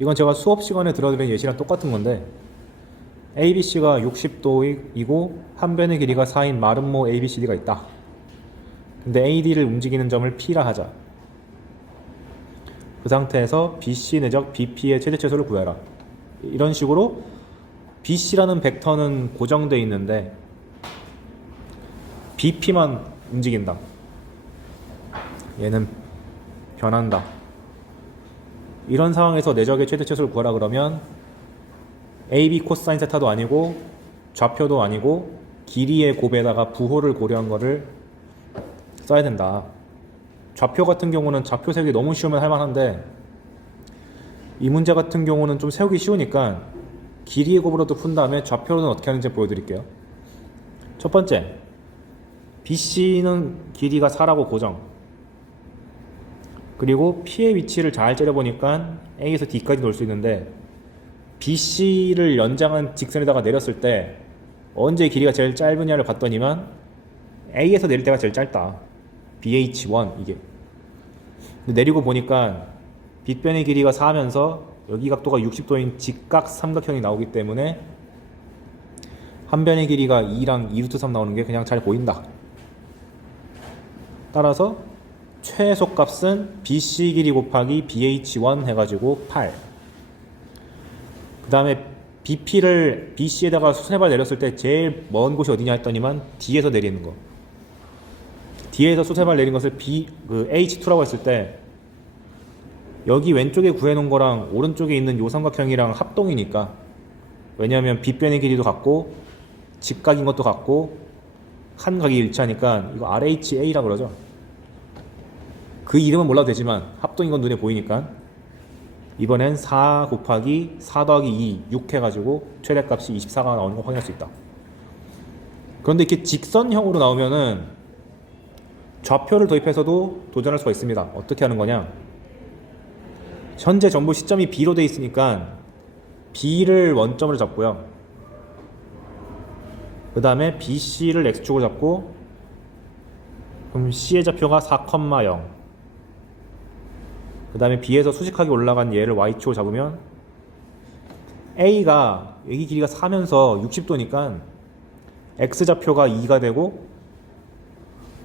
이건 제가 수업 시간에 들어드린 예시랑 똑같은 건데 ABC가 60도이고 한 변의 길이가 4인 마름모 ABCD가 있다. 근데 AD를 움직이는 점을 P라 하자. 그 상태에서 BC 내적 BP의 최대최소를 구해라. 이런 식으로 BC라는 벡터는 고정되어 있는데 BP만 움직인다. 얘는 변한다. 이런 상황에서 내적의 최대최소를 구하라 그러면 AB 코사인 세타도 아니고 좌표도 아니고 길이의 곱에다가 부호를 고려한 거를 써야 된다. 좌표 같은 경우는 좌표 세우기 너무 쉬우면 할만한데 이 문제 같은 경우는 좀 세우기 쉬우니까 길이의 곱으로도 푼 다음에 좌표로는 어떻게 하는지 보여드릴게요. 첫 번째, BC는 길이가 4라고 고정. 그리고 P의 위치를 잘 째려보니까 A에서 D까지 놓을 수 있는데 BC를 연장한 직선에다가 내렸을 때 언제 길이가 제일 짧으냐를 봤더니만 A에서 내릴 때가 제일 짧다. BH1 이게. 근데 내리고 보니까 빗변의 길이가 4하면서 여기 각도가 60도인 직각 삼각형이 나오기 때문에 한 변의 길이가 2랑 2루트 3 나오는 게 그냥 잘 보인다. 따라서 최소값은 BC 길이 곱하기 BH1 해가지고 8. 그 다음에 BP를 BC에다가 수선해발 내렸을 때 제일 먼 곳이 어디냐 했더니만 D에서 내리는 거. D에서 수선해발 내린 것을 H2라고 했을 때 여기 왼쪽에 구해놓은 거랑 오른쪽에 있는 요 삼각형이랑 합동이니까, 왜냐하면 빗변의 길이도 같고 직각인 것도 같고 한 각이 일치하니까 이거 RHA라 그러죠. 그 이름은 몰라도 되지만 합동인 건 눈에 보이니까 이번엔 4 곱하기 4 더하기 2 6 해가지고 최대값이 24가 나오는 거 확인할 수 있다. 그런데 이렇게 직선형으로 나오면은 좌표를 도입해서도 도전할 수가 있습니다. 어떻게 하는 거냐, 현재 전부 시점이 B로 돼 있으니까 B를 원점으로 잡고요. 그 다음에 BC를 X축으로 잡고, 그럼 C의 좌표가 4,0. 그 다음에 B에서 수직하게 올라간 얘를 Y축으로 잡으면 A가 여기 길이가 4면서 60도니까 X좌표가 2가 되고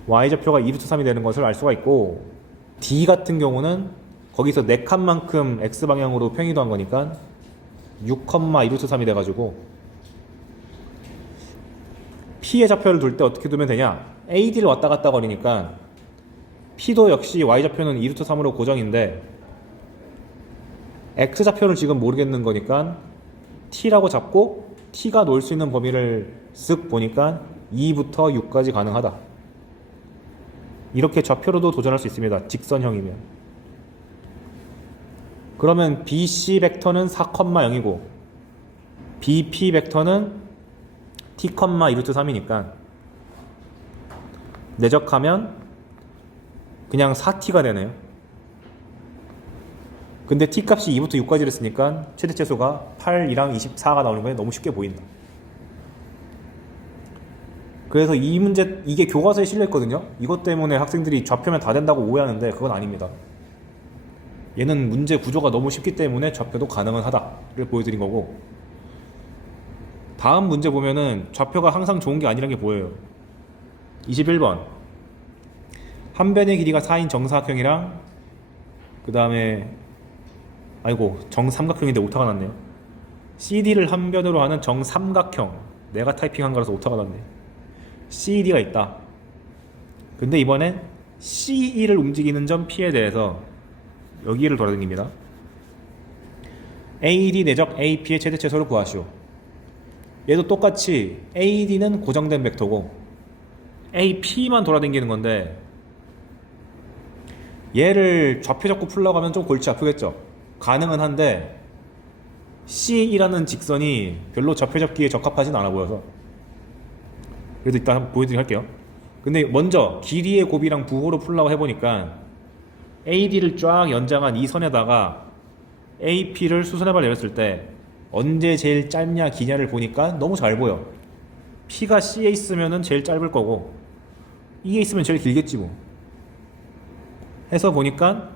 Y좌표가 2루트 3이 되는 것을 알 수가 있고, D 같은 경우는 거기서 4칸만큼 X방향으로 평이도한 거니까 6, 2루트 3이 돼가지고 P의 좌표를 둘 때 어떻게 두면 되냐, AD를 왔다 갔다 거리니까 P도 역시 Y좌표는 2루트 3으로 고정인데 X좌표를 지금 모르겠는 거니까 T라고 잡고 T가 놓을 수 있는 범위를 쓱 보니까 2부터 6까지 가능하다. 이렇게 좌표로도 도전할 수 있습니다. 직선형이면. 그러면 BC 벡터는 4,0이고 BP 벡터는 T, 2루트 3이니까 내적하면 그냥 4T가 되네요. 근데 T 값이 2부터 6까지를 쓰니까 최대최소가 8, 2랑 24가 나오는 거에 너무 쉽게 보인다. 그래서 이 문제, 이게 교과서에 실려있거든요. 이것 때문에 학생들이 좌표면 다 된다고 오해하는데 그건 아닙니다. 얘는 문제 구조가 너무 쉽기 때문에 좌표도 가능은 하다를 보여드린 거고, 다음 문제 보면은 좌표가 항상 좋은 게 아니란 게 보여요. 21번 한 변의 길이가 4인 정사각형이랑 그 다음에 정삼각형인데 오타가 났네요. CD를 한 변으로 하는 정삼각형, 내가 타이핑한 거라서 오타가 났네. CD가 있다. 근데 이번엔 CE를 움직이는 점 P에 대해서 여기를 돌아다닙니다. AD 내적 AP의 최대최소를 구하시오. 얘도 똑같이 AD는 고정된 벡터고 AP만 돌아다니는 건데 얘를 좌표 잡고 풀려고 하면 좀 골치 아프겠죠. 가능은 한데 CE라는 직선이 별로 좌표 잡기에 적합하진 않아 보여서 그래도 일단 한번 보여드리긴 할게요. 근데 먼저 길이의 곱이랑 부호로 풀려고 해보니까 AD를 쫙 연장한 이 선에다가 AP를 수선해발 내렸을 때 언제 제일 짧냐 기냐를 보니까 너무 잘 보여. P가 C에 있으면 제일 짧을 거고 E에 있으면 제일 길겠지 뭐. 해서 보니까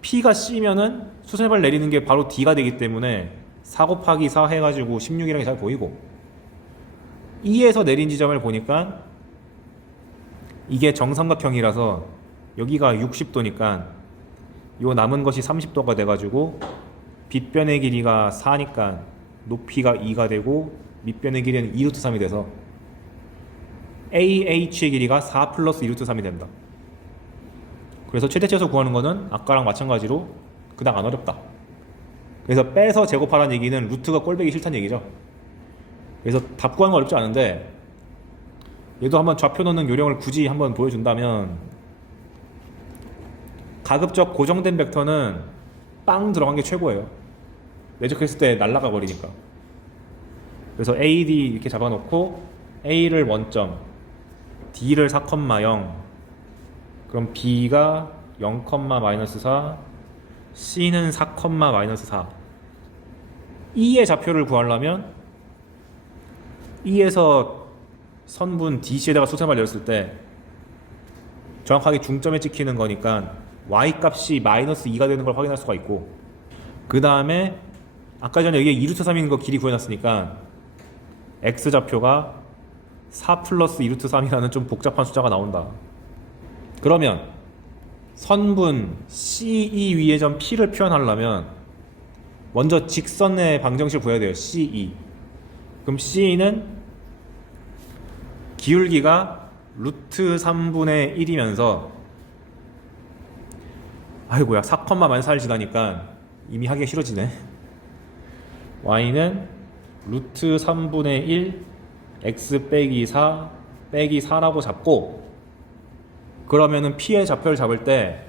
P가 C면은 수선해발 내리는 게 바로 D가 되기 때문에 4 곱하기 4 해가지고 16이라는 게 잘 보이고, E에서 내린 지점을 보니까 이게 정삼각형이라서 여기가 60도니까 요 남은 것이 30도가 돼가지고 빗변의 길이가 4니까 높이가 2가 되고 밑변의 길이는 2루트 3이 돼서 AH의 길이가 4 플러스 2루트 3이 된다. 그래서 최대치에서 구하는 거는 아까랑 마찬가지로 그닥 안 어렵다. 그래서 빼서 제곱하라는 얘기는 루트가 꼴배기 싫다는 얘기죠. 그래서 답 구하는 거 어렵지 않은데, 얘도 한번 좌표 넣는 요령을 굳이 한번 보여준다면, 가급적 고정된 벡터는 빵 들어간 게 최고예요. 내적했을 때 날아가 버리니까. 그래서 AD 이렇게 잡아놓고 A를 원점, D를 4,0, 그럼 B가 0,-4, C는 4,-4. E의 좌표를 구하려면 E에서 선분 DC에다가 수선발 열었을 때 정확하게 중점에 찍히는 거니까 Y 값이 -2가 되는 걸 확인할 수가 있고, 그 다음에 아까 전에 여기에 2루트 3인 거 길이 구해놨으니까 X 좌표가 4 플러스 2루트 3이라는 좀 복잡한 숫자가 나온다. 그러면 선분 CE 위의 점 P를 표현하려면 먼저 직선의 방정식을 구해야 돼요. CE. 그럼 CE는 기울기가 루트 3분의 1이면서, 아이고야 4,-4를 지나니까 이미 하기가 싫어지네. Y는 루트 3분의 1 X 빼기 4 빼기 4라고 잡고, 그러면은 P의 좌표를 잡을 때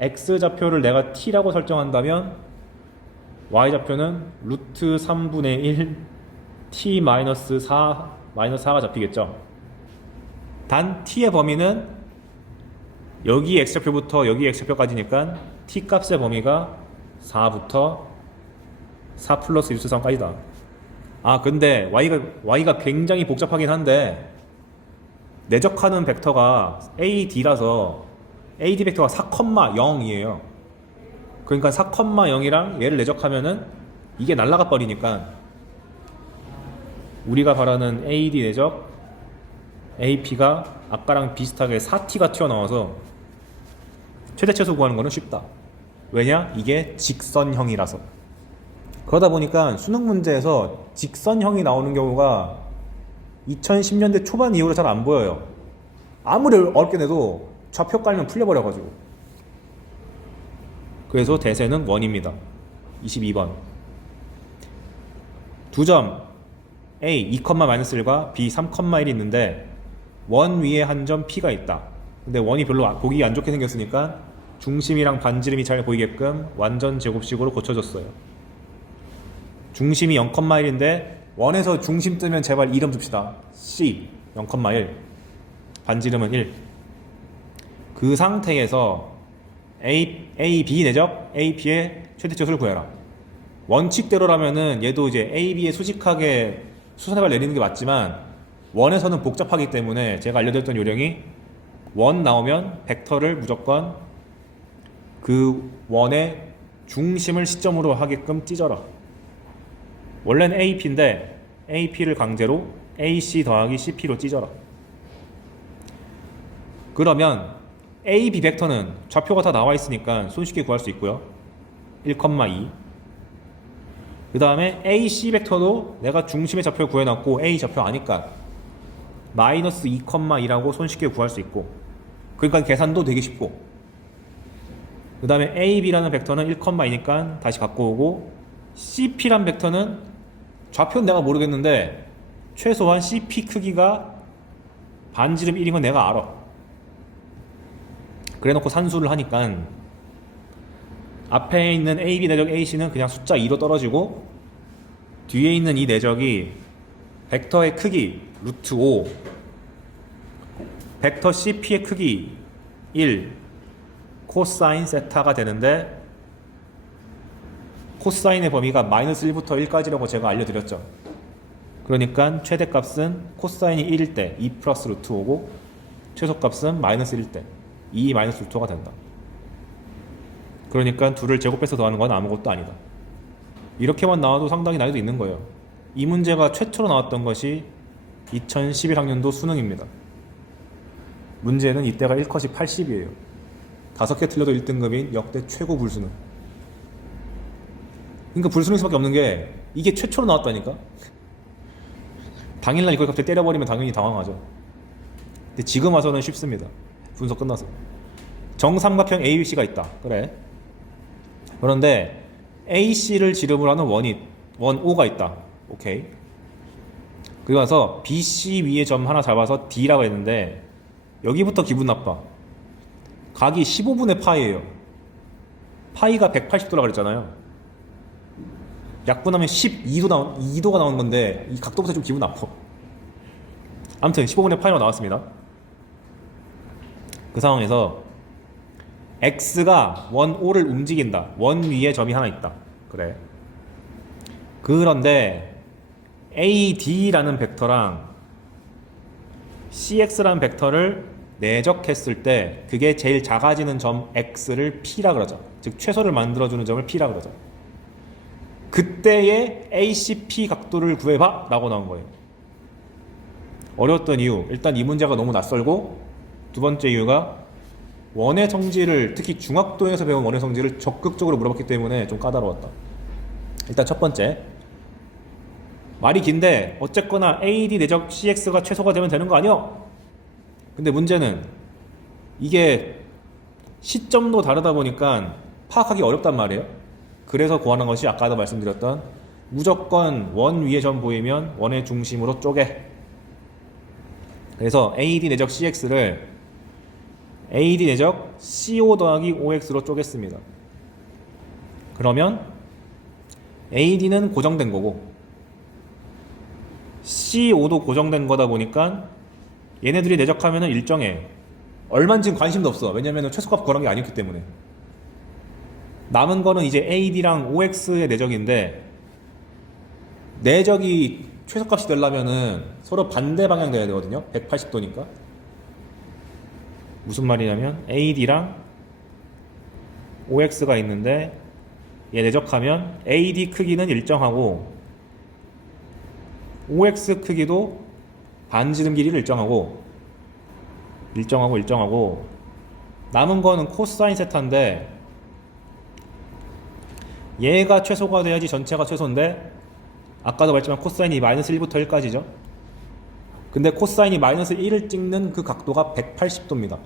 X 좌표를 내가 T라고 설정한다면 Y 좌표는 루트 3분의 1 T 마이너스 4가 잡히겠죠. 단 T의 범위는 여기 X좌표부터 여기 X좌표까지니까 T 값의 범위가 4부터 4 플러스 1 3까지다. 아 근데 Y가 굉장히 복잡하긴 한데 내적하는 벡터가 AD라서 AD 벡터가 4,0이에요. 그러니까 4,0이랑 얘를 내적하면은 이게 날아가 버리니까 우리가 바라는 AD 내적 AP가 아까랑 비슷하게 4T가 튀어나와서 최대치에서 구하는 거는 쉽다. 왜냐? 이게 직선형이라서. 그러다 보니까 수능 문제에서 직선형이 나오는 경우가 2010년대 초반 이후로 잘 안 보여요. 아무리 어렵게 내도 좌표 깔면 풀려버려가지고. 그래서 대세는 원입니다. 22번. 두 점 A 2,-1과 B 3,1이 있는데 원 위에 한 점 P가 있다. 근데 원이 별로 보기 안 좋게 생겼으니까 중심이랑 반지름이 잘 보이게끔 완전 제곱식으로 고쳐줬어요. 중심이 0,1인데 원에서 중심 뜨면 제발 이름 둡시다. C 0,1, 반지름은 1. 그 상태에서 A, B 내적 AP의 최대치수를 구해라. 원칙대로라면은 얘도 이제 A, B에 수직하게 수선해발 내리는 게 맞지만 원에서는 복잡하기 때문에 제가 알려드렸던 요령이 원 나오면 벡터를 무조건 그 원의 중심을 시점으로 하게끔 찢어라. 원래는 AP인데 AP를 강제로 AC 더하기 CP로 찢어라. 그러면 AB 벡터는 좌표가 다 나와 있으니까 손쉽게 구할 수 있고요. 1,2. 그 다음에 AC 벡터도 내가 중심의 좌표를 구해놨고 A 좌표 아니까 마이너스 2,2라고 손쉽게 구할 수 있고, 그러니까 계산도 되게 쉽고, 그 다음에 AB라는 벡터는 1,2니까 다시 갖고 오고, CP란 벡터는 좌표는 내가 모르겠는데 최소한 CP 크기가 반지름 1인 건 내가 알아. 그래놓고 산수를 하니까 앞에 있는 AB 내적 AC는 그냥 숫자 2로 떨어지고, 뒤에 있는 이 내적이 벡터의 크기 루트 5, 벡터 CP의 크기 1, 코사인 세타가 되는데, 코사인의 범위가 마이너스 1부터 1까지라고 제가 알려드렸죠. 그러니까 최대값은 코사인이 1일 때 2 플러스 루트 5고 최소값은 마이너스 1일 때 2 마이너스 루트 5가 된다. 그러니까 둘을 제곱해서 더하는 건 아무것도 아니다. 이렇게만 나와도 상당히 난이도 있는 거예요. 이 문제가 최초로 나왔던 것이 2011학년도 수능입니다. 문제는 이때가 1컷이 80이에요. 5개 틀려도 1등급인 역대 최고 불수능. 그러니까 불수능일 수밖에 없는 게 이게 최초로 나왔다니까. 당일날 이걸 갑자기 때려버리면 당연히 당황하죠. 근데 지금 와서는 쉽습니다. 분석 끝나서. 정삼각형 ABC가 있다. 그래. 그런데 AC를 지름으로 하는 원 O가 있다. 오케이. 그리고 나서 BC 위에 점 하나 잡아서 D라고 했는데 여기부터 기분 나빠. 각이 15분의 파이예요. 파이가 180도라 그랬잖아요. 약분하면 2도가 나온 건데 이 각도부터 좀 기분 나빠. 아무튼 15분의 파이로 나왔습니다. 그 상황에서 X가 원 O를 움직인다. 원 위에 점이 하나 있다. 그래. 그런데 AD라는 벡터랑 CX라는 벡터를 내적했을 때 그게 제일 작아지는 점 X를 P라 그러죠. 즉 최소를 만들어주는 점을 P라 그러죠. 그때의 ACP 각도를 구해봐 라고 나온 거예요. 어려웠던 이유, 일단 이 문제가 너무 낯설고, 두 번째 이유가 원의 성질을, 특히 중학도에서 배운 원의 성질을 적극적으로 물어봤기 때문에 좀 까다로웠다. 일단 첫 번째, 말이 긴데 어쨌거나 AD 내적 CX가 최소가 되면 되는 거 아니야? 근데 문제는 이게 시점도 다르다 보니까 파악하기 어렵단 말이에요. 그래서 구하는 것이 아까도 말씀드렸던 무조건 원 위에 점 보이면 원의 중심으로 쪼개. 그래서 AD 내적 CX를 AD 내적 CO 더하기 OX로 쪼갰습니다. 그러면 AD는 고정된 거고 CO도 고정된 거다 보니까 얘네들이 내적하면 일정해. 얼마인지는 관심도 없어. 왜냐면 최소값 구하는 게 아니었기 때문에. 남은 거는 이제 AD랑 OX의 내적인데, 내적이 최소값이 되려면은 서로 반대 방향 돼야 되거든요. 180도니까. 무슨 말이냐면 AD랑 OX가 있는데 얘 내적하면 AD 크기는 일정하고 OX 크기도 반지름 길이를 일정하고 남은 거는 코사인 세타인데 얘가 최소가 돼야지 전체가 최소인데 아까도 말했지만 코사인이 마이너스 1부터 1까지죠. 근데 코사인이 마이너스 1을 찍는 그 각도가 180도입니다.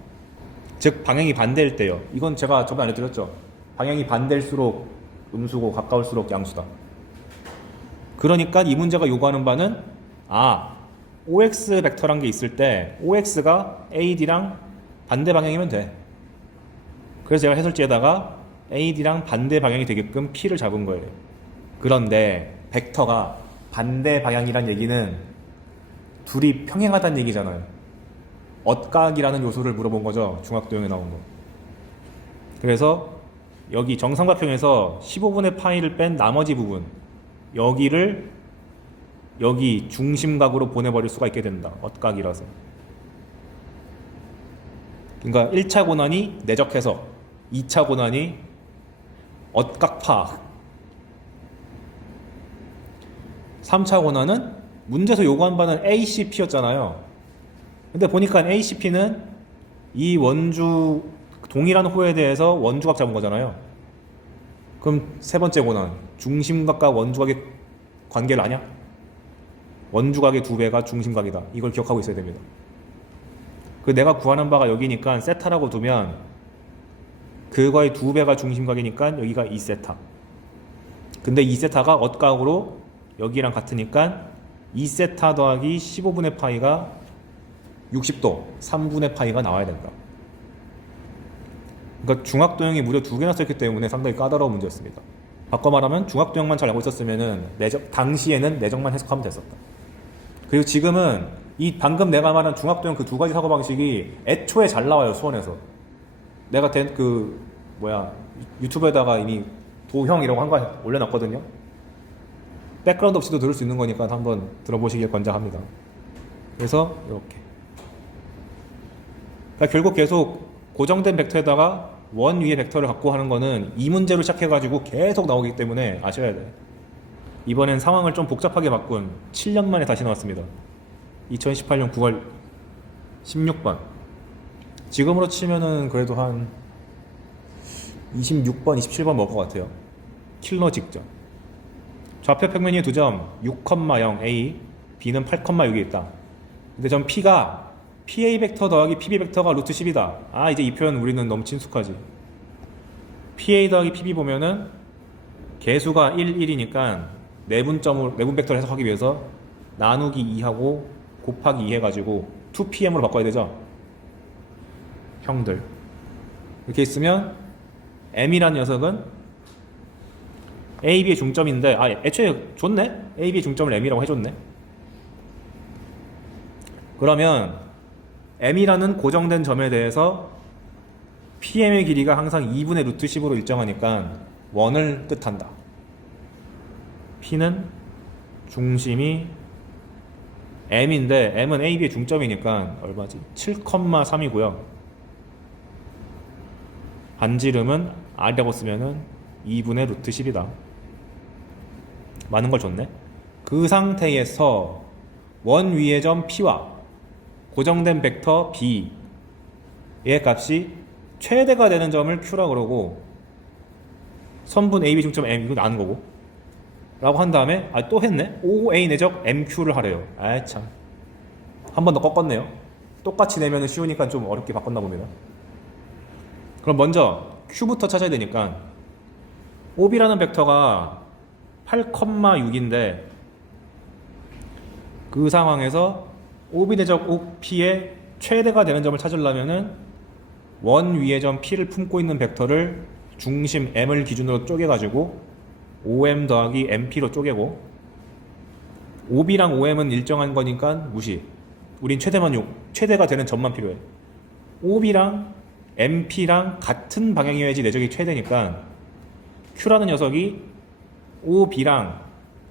즉 방향이 반대일 때요. 이건 제가 저번에 알려드렸죠. 방향이 반대일수록 음수고 가까울수록 양수다. 그러니까 이 문제가 요구하는 바는 OX 벡터란 게 있을 때 OX가 AD랑 반대 방향이면 돼. 그래서 제가 해설지에다가 AD랑 반대 방향이 되게끔 P를 잡은 거예요. 그런데 벡터가 반대 방향이란 얘기는 둘이 평행하다는 얘기잖아요. 엇각이라는 요소를 물어본 거죠. 중학도형에 나온 거. 그래서 여기 정삼각형에서 15분의 파이를 뺀 나머지 부분, 여기를 여기 중심각으로 보내버릴 수가 있게 된다. 엇각이라서. 그러니까 1차 고난이 내적해서 2차 고난이 엇각 파악, 3차 고난은 문제에서 요구한 바는 ACP였잖아요. 근데 보니까 ACP는 이 원주 동일한 호에 대해서 원주각 잡은 거잖아요. 그럼 세 번째 고난, 중심각과 원주각의 관계를 아냐? 원주각의 2배가 중심각이다. 이걸 기억하고 있어야 됩니다. 그 내가 구하는 바가 여기니까 세타라고 두면 그거의 2배가 중심각이니까 여기가 2세타. 근데 2세타가 엇각으로 여기랑 같으니까 2세타 더하기 15분의 파이가 60도, 3분의 파이가 나와야 된다. 그러니까 중학도형이 무려 2개나 썼기 때문에 상당히 까다로운 문제였습니다. 바꿔 말하면 중학도형만 잘 알고 있었으면은 당시에는 내적만 해석하면 됐었다. 그리고 지금은 이 방금 내가 말한 중학도형 그 2가지 사고방식이 애초에 잘 나와요, 수원에서. 내가 유튜브에다가 이미 도형이라고 한 거 올려놨거든요. 백그라운드 없이도 들을 수 있는 거니까 한번 들어보시길 권장합니다. 그래서 이렇게. 그러니까 결국 계속 고정된 벡터에다가 원 위에 벡터를 갖고 하는 거는 이 문제로 시작해가지고 계속 나오기 때문에 아셔야 돼. 이번엔 상황을 좀 복잡하게 바꾼 7년 만에 다시 나왔습니다. 2018년 9월 16번. 지금으로 치면은 그래도 한 26번, 27번 먹을 것 같아요. 킬러 직전. 좌표 평면이 2점 6,0 A, B는 8,6이 있다. 근데 전 P가 PA 벡터 더하기 PB 벡터가 루트 10이다. 아, 이제 이 표현 우리는 너무 친숙하지. PA 더하기 PB 보면은 개수가 1, 1이니까 내분 벡터를 해석하기 위해서 나누기 2하고 곱하기 2 해가지고 2PM으로 바꿔야 되죠. 형들. 이렇게 있으면 M이라는 녀석은 AB의 중점인데, 아, 애초에 줬네? AB의 중점을 M이라고 해줬네. 그러면 M이라는 고정된 점에 대해서 PM의 길이가 항상 2분의 루트 10으로 일정하니까 원을 뜻한다. P는 중심이 M인데 M은 AB의 중점이니까 얼마지? 7,3이고요. 반지름은 R이라고 쓰면은 2분의 루트 10이다. 많은 걸 줬네. 그 상태에서 원 위의 점 P와 고정된 벡터 B의 값이 최대가 되는 점을 Q라고 그러고, 선분 AB 중점 M 이거 아는 거고 라고 한 다음에 또 했네. OA 내적 MQ를 하래요. 아이 참, 한 번 더 꺾었네요. 똑같이 내면 쉬우니까 좀 어렵게 바꿨나 봅니다. 그럼 먼저 Q부터 찾아야 되니까 OB라는 벡터가 8,6인데 그 상황에서 OB 내적 OP의 최대가 되는 점을 찾으려면은 원 위의 점 P를 품고 있는 벡터를 중심 M을 기준으로 쪼개가지고 OM 더하기 MP로 쪼개고, OB랑 OM은 일정한 거니까 무시. 우린 최대가 되는 점만 필요해. OB랑 MP랑 같은 방향이어야지 내적이 최대니까 Q라는 녀석이 OB랑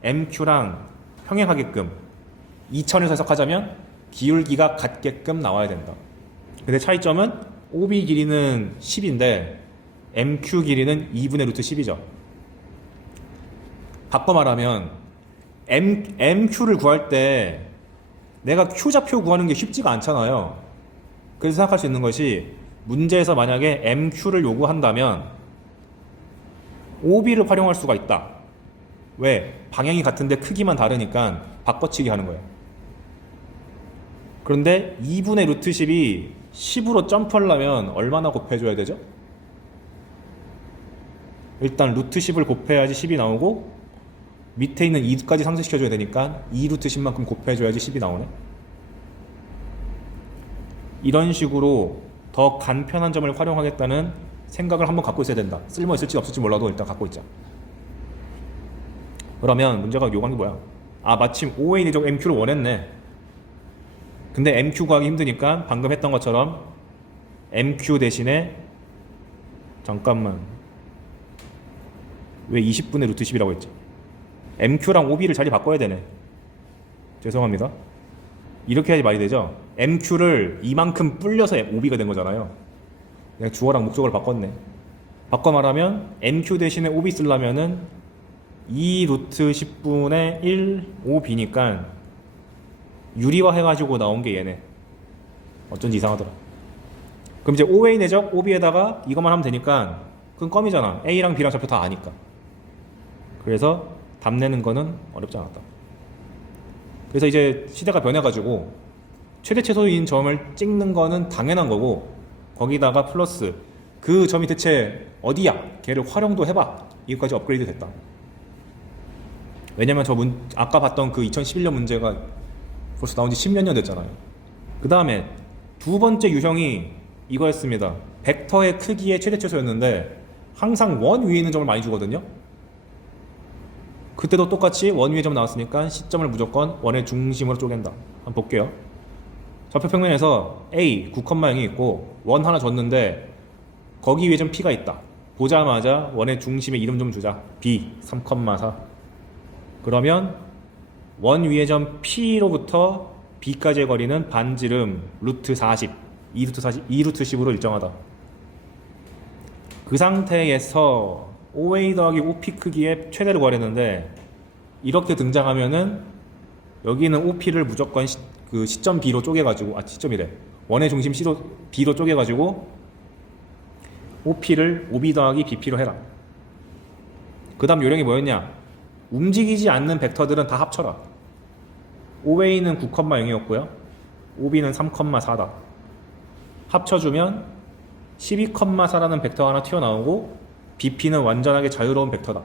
MQ랑 평행하게끔 2천에서 해석하자면 기울기가 같게끔 나와야 된다. 근데 차이점은 OB 길이는 10인데 MQ 길이는 2분의 루트 10이죠. 바꿔 말하면 MQ를 구할 때 내가 Q좌표 구하는 게 쉽지가 않잖아요. 그래서 생각할 수 있는 것이, 문제에서 만약에 MQ를 요구한다면 OB를 활용할 수가 있다. 왜? 방향이 같은데 크기만 다르니까 바꿔치기 하는 거예요. 그런데 2분의 루트 10이 10으로 점프하려면 얼마나 곱해줘야 되죠? 일단 루트 10을 곱해야지 10이 나오고, 밑에 있는 2까지 상쇄시켜줘야 되니까 2 루트 10만큼 곱해줘야지 10이 나오네. 이런 식으로 더 간편한 점을 활용하겠다는 생각을 한번 갖고 있어야 된다. 쓸모 있을지 없을지 몰라도 일단 갖고 있자. 그러면 문제가 요구한 게 뭐야? 아, 마침 OA 내적 MQ를 원했네. 근데 MQ 구하기 힘드니까 방금 했던 것처럼 MQ 대신에, 잠깐만, 왜 20분의 루트 10이라고 했지? MQ랑 OB를 자리 바꿔야 되네. 죄송합니다. 이렇게 해야지 말이 되죠. MQ를 이만큼 불려서 OB가 된 거잖아요. 그냥 주어랑 목적어를 바꿨네. 바꿔 말하면 MQ 대신에 OB 쓰려면은 2 루트 10분의 1 OB니까 유리화 해가지고 나온 게 얘네. 어쩐지 이상하더라. 그럼 이제 OA 내적 OB에다가 이것만 하면 되니까 그건 껌이잖아. A랑 B랑 좌표 다 아니까. 그래서 답 내는 거는 어렵지 않았다. 그래서 이제 시대가 변해가지고 최대 최소인 점을 찍는 거는 당연한 거고, 거기다가 플러스 그 점이 대체 어디야? 걔를 활용도 해봐. 이거까지 업그레이드 됐다. 왜냐면 아까 봤던 그 2011년 문제가 벌써 나온 지 10몇 년 됐잖아요. 그 다음에 두 번째 유형이 이거였습니다. 벡터의 크기의 최대 최소였는데 항상 원 위에 있는 점을 많이 주거든요. 그때도 똑같이 원 위에 점 나왔으니까 시점을 무조건 원의 중심으로 쪼갠다. 한번 볼게요. 좌표 평면에서 A 9,0이 있고 원 하나 줬는데 거기 위에 점 P가 있다. 보자마자 원의 중심에 이름 좀 주자. B 3,4. 그러면 원 위의 점 P로부터 B까지의 거리는 반지름 루트 40, 2루트 10으로 일정하다. 그 상태에서 OA 더하기 OP 크기의 최대를 구하려는데 이렇게 등장하면은 여기는 OP를 무조건 그 시점 B로 쪼개가지고 시점이래 원의 중심 C로 B로 쪼개가지고 OP를 OB 더하기 BP로 해라. 그 다음 요령이 뭐였냐? 움직이지 않는 벡터들은 다 합쳐라. OA는 9,0이었고요 OB는 3,4다. 합쳐주면 12,4라는 벡터가 하나 튀어나오고 BP는 완전하게 자유로운 벡터다.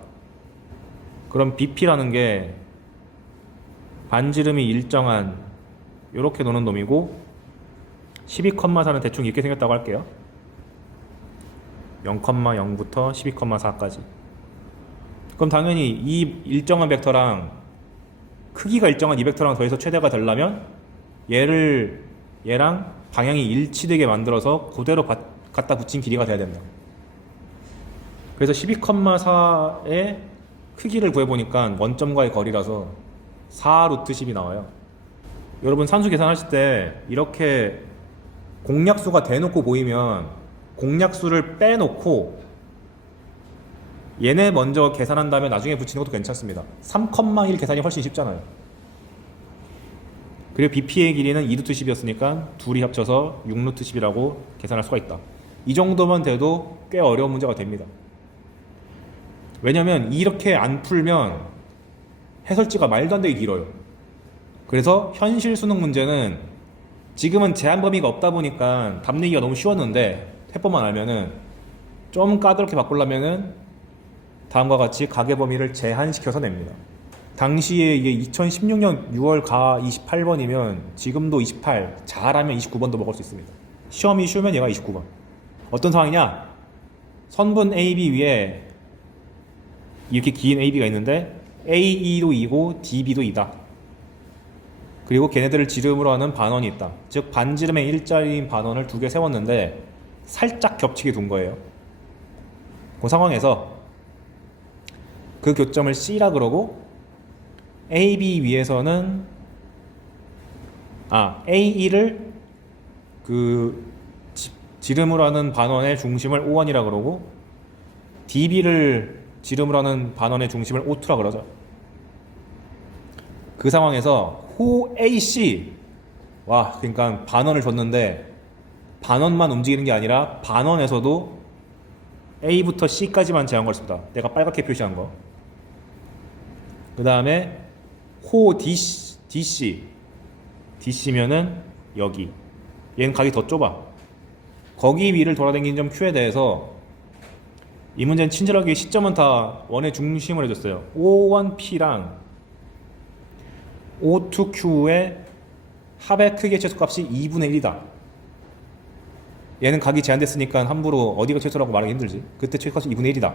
그럼 BP라는 게 반지름이 일정한 요렇게 노는 놈이고 12,4는 대충 이렇게 생겼다고 할게요. 0,0부터 12,4까지. 그럼 당연히 이 일정한 벡터랑 크기가 일정한 이 벡터랑 더해서 최대가 되려면 얘랑 방향이 일치되게 만들어서 그대로 갖다 붙인 길이가 돼야 된다. 그래서 12,4의 크기를 구해보니까 원점과의 거리라서 4루트 10이 나와요. 여러분 산수 계산하실 때 이렇게 공약수가 대놓고 보이면 공약수를 빼놓고 얘네 먼저 계산한 다음에 나중에 붙이는 것도 괜찮습니다. 3,1 계산이 훨씬 쉽잖아요. 그리고 BP의 길이는 2루트 10이었으니까 둘이 합쳐서 6루트 10이라고 계산할 수가 있다. 이 정도만 돼도 꽤 어려운 문제가 됩니다. 왜냐면 이렇게 안 풀면 해설지가 말도 안 되게 길어요. 그래서 현실 수능 문제는 지금은 제한 범위가 없다 보니까 답 내기가 너무 쉬웠는데 해법만 알면은 좀 까다롭게 바꾸려면은 다음과 같이 가계 범위를 제한시켜서 냅니다. 당시에 이게 2016년 6월 가 28번이면 지금도 28, 잘하면 29번도 먹을 수 있습니다. 시험이 쉬우면 얘가 29번. 어떤 상황이냐? 선분 AB 위에 이렇게 긴 AB가 있는데 AE도 2고 DB도 2다. 그리고 걔네들을 지름으로 하는 반원이 있다. 즉 반지름의 일자리인 반원을 두 개 세웠는데 살짝 겹치게 둔 거예요. 그 상황에서 그 교점을 C라 그러고 AB 위에서는 AE를 그 지름으로 하는 반원의 중심을 O1이라 그러고 DB를 지름으로 하는 반원의 중심을 O2라 그러죠. 그 상황에서 호 AC 그러니까 반원을 줬는데 반원만 움직이는 게 아니라 반원에서도 A부터 C까지만 제한 걸 씁니다. 내가 빨갛게 표시한 거. 그 다음에 호 DC면은 여기. 얘는 각이 더 좁아. 거기 위를 돌아다니는 점 Q에 대해서 이 문제는 친절하게 시점은 다 원의 중심을 해줬어요. O1P랑 O2Q의 합의 크기의 최소값이 2분의 1이다. 얘는 각이 제한됐으니까 함부로 어디가 최소라고 말하기 힘들지. 그때 최소값이 2분의 1이다.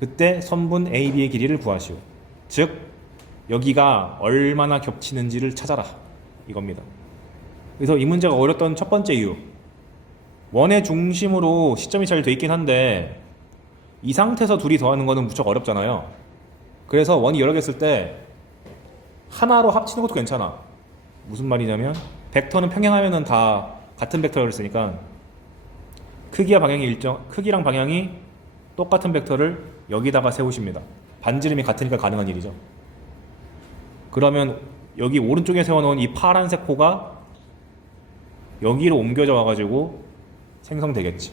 그때 선분 AB의 길이를 구하시오. 즉 여기가 얼마나 겹치는지를 찾아라 이겁니다. 그래서 이 문제가 어려웠던 첫 번째 이유, 원의 중심으로 시점이 잘 돼 있긴 한데 이 상태에서 둘이 더하는 거는 무척 어렵잖아요. 그래서 원이 여러 개 있을 때 하나로 합치는 것도 괜찮아. 무슨 말이냐면 벡터는 평행하면은 다 같은 벡터를 쓰니까 크기랑 방향이 똑같은 벡터를 여기다가 세우십니다. 반지름이 같으니까 가능한 일이죠. 그러면 여기 오른쪽에 세워놓은 이 파란색 호가 여기로 옮겨져 와가지고 생성되겠지.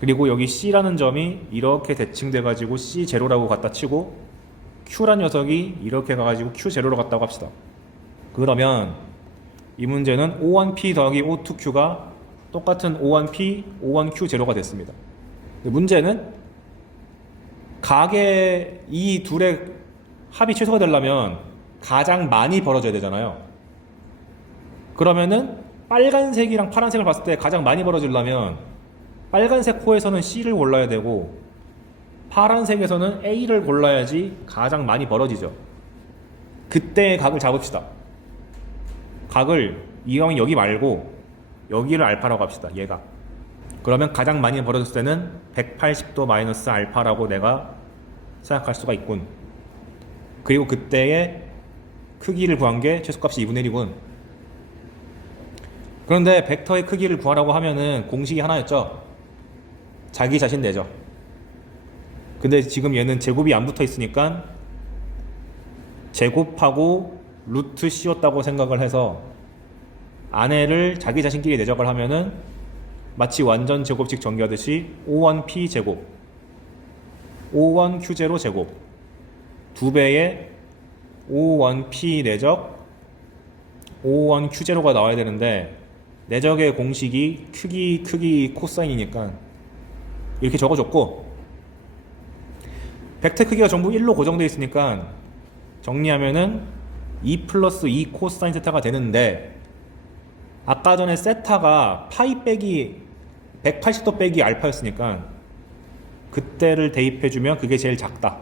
그리고 여기 C라는 점이 이렇게 대칭돼 가지고 C0라고 갖다 치고 Q라는 녀석이 이렇게 가가지고 Q0로 갔다고 합시다. 그러면 이 문제는 O1P 더하기 O2Q가 똑같은 O1P, O1Q0가 됐습니다. 문제는 각의 이 둘의 합이 최소가 되려면 가장 많이 벌어져야 되잖아요. 그러면은 빨간색이랑 파란색을 봤을 때 가장 많이 벌어지려면 빨간색 호에서는 C를 골라야 되고 파란색에서는 A를 골라야지 가장 많이 벌어지죠. 그때의 각을 잡읍시다. 각을 이왕 여기 말고 여기를 알파라고 합시다. 얘가. 그러면 가장 많이 벌어졌을 때는 180도 마이너스 알파라고 내가 생각할 수가 있군. 그리고 그때의 크기를 구한 게 최소값이 2분의 1이군. 그런데 벡터의 크기를 구하라고 하면은 공식이 하나였죠. 자기 자신 내적. 근데 지금 얘는 제곱이 안 붙어 있으니까 제곱하고 루트 씌웠다고 생각을 해서 안에를 자기 자신끼리 내적을 하면은 마치 완전 제곱식 전개하듯이 O1P 제곱, O1Q0 제곱, 2배의 O1P 내적, O1Q0가 나와야 되는데 내적의 공식이 크기 코사인이니까 이렇게 적어줬고, 벡터 크기가 전부 1로 고정되어 있으니까 정리하면은 2 플러스 2 코사인 세타가 되는데, 아까 전에 세타가 파이 빼기 180도 빼기 알파였으니까 그때를 대입해주면 그게 제일 작다.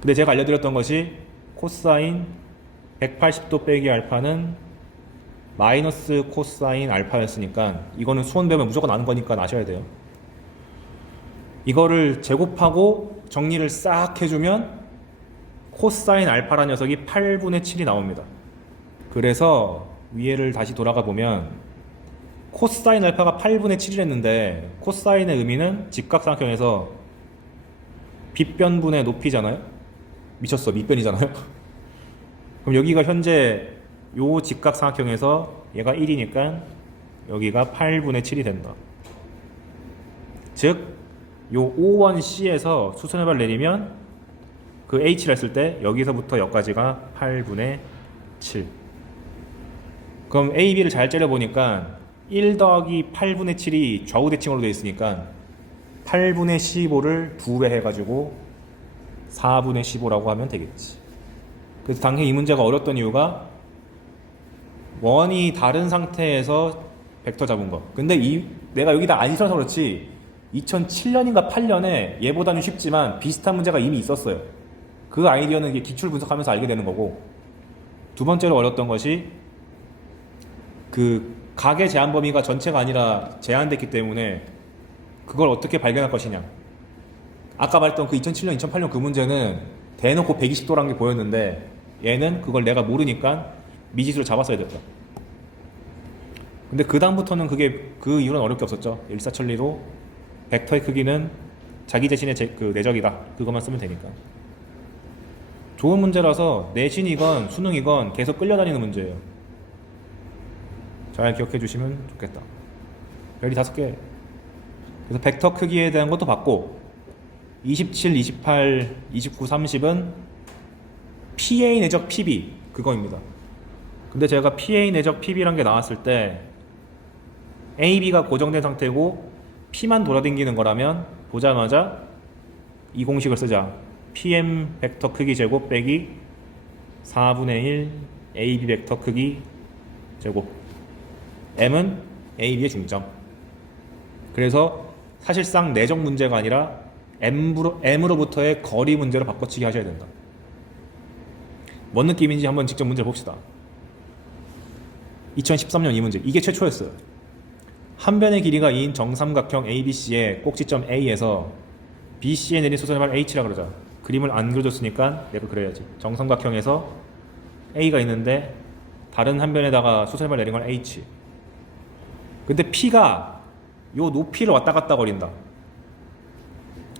근데 제가 알려드렸던 것이 코사인 180도 빼기 알파는 마이너스 코사인 알파였으니까 이거는 수원 배우면 무조건 아는 거니까 아셔야 돼요. 이거를 제곱하고 정리를 싹 해주면 코사인 알파라는 녀석이 8분의 7이 나옵니다. 그래서 위에를 다시 돌아가 보면 코사인 알파가 8분의 7이랬는데 코사인의 의미는 직각삼각형에서 빗변분의 높이잖아요. 미쳤어, 밑변이잖아요. 그럼 여기가 현재 요 직각삼각형에서 얘가 1이니까 여기가 8분의 7이 된다. 즉 요 O1C에서 수선해발 내리면 그 H를 했을 때 여기서부터 여기까지가 8분의 7. 그럼 A, B를 잘 째려보니까 1 더하기 8분의 7이 좌우 대칭으로 되어 있으니까 8분의 15를 2배 해가지고 4분의 15라고 하면 되겠지. 그래서 당연히 이 문제가 어렵던 이유가 원이 다른 상태에서 벡터 잡은 거. 근데 내가 여기다 안 써서 그렇지 2007년인가 8년에 얘보다는 쉽지만 비슷한 문제가 이미 있었어요. 그 아이디어는 이게 기출 분석하면서 알게 되는 거고, 두 번째로 어려웠던 것이 그 각의 제한 범위가 전체가 아니라 제한됐기 때문에 그걸 어떻게 발견할 것이냐. 아까 말했던 그 2007년, 2008년 그 문제는 대놓고 120도라는 게 보였는데 얘는 그걸 내가 모르니까 미지수를 잡았어야 됐다. 근데 그 다음부터는 그 이유는 어렵게 없었죠. 일사천리로 벡터의 크기는 자기 자신의 그 내적이다. 그것만 쓰면 되니까. 좋은 문제라서 내신이건 수능이건 계속 끌려다니는 문제예요. 잘 기억해 주시면 좋겠다. 별이 5개. 그래서 벡터 크기에 대한 것도 봤고, 27, 28, 29, 30은 PA 내적 PB 그거입니다. 근데 제가 PA 내적 PB란 게 나왔을 때 A, B가 고정된 상태고 P만 돌아다니는 거라면 보자마자 이 공식을 쓰자. PM 벡터 크기 제곱 빼기 4분의 1 AB 벡터 크기 제곱. M은 AB의 중점. 그래서 사실상 내적 문제가 아니라 M으로부터의 거리 문제로 바꿔치기 하셔야 된다. 뭔 느낌인지 한번 직접 문제를 봅시다. 2013년 이 문제. 이게 최초였어요. 한 변의 길이가 2인 정삼각형 ABC의 꼭지점 A에서 BC에 내린 수선해발 H라 그러자. 그림을 안 그려줬으니까 내가 그려야지. 정삼각형에서 A가 있는데 다른 한 변에다가 수선해발 내린 건 H. 근데 P가 요 높이를 왔다 갔다 거린다.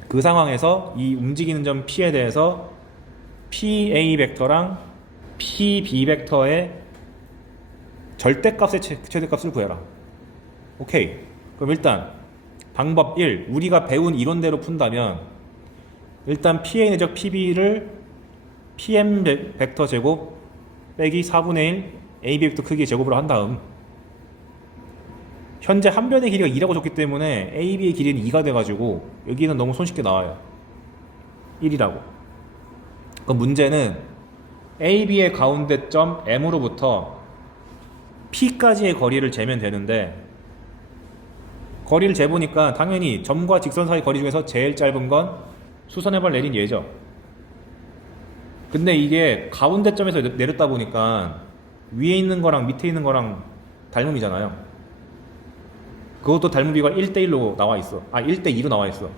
그 상황에서 이 움직이는 점 P에 대해서 PA 벡터랑 PB 벡터의 절대값의 최대값을 구해라. 오케이. 그럼 일단 방법 1. 우리가 배운 이론대로 푼다면 일단 PA 내적 PB를 PM 벡터 제곱 빼기 4분의 1 AB 벡터 크기 제곱으로 한 다음, 현재 한 변의 길이가 2라고 줬기 때문에 AB의 길이는 2가 돼가지고 여기는 너무 손쉽게 나와요. 1이라고. 그럼 문제는 AB의 가운데점 M으로부터 P까지의 거리를 재면 되는데, 거리를 재보니까 당연히 점과 직선 사이 거리 중에서 제일 짧은 건 수선해발 내린 얘죠. 근데 이게 가운데 점에서 내렸다 보니까 위에 있는 거랑 밑에 있는 거랑 닮음이잖아요. 그것도 닮음비가 1대1로 나와 있어. 1대2로 나와 있어.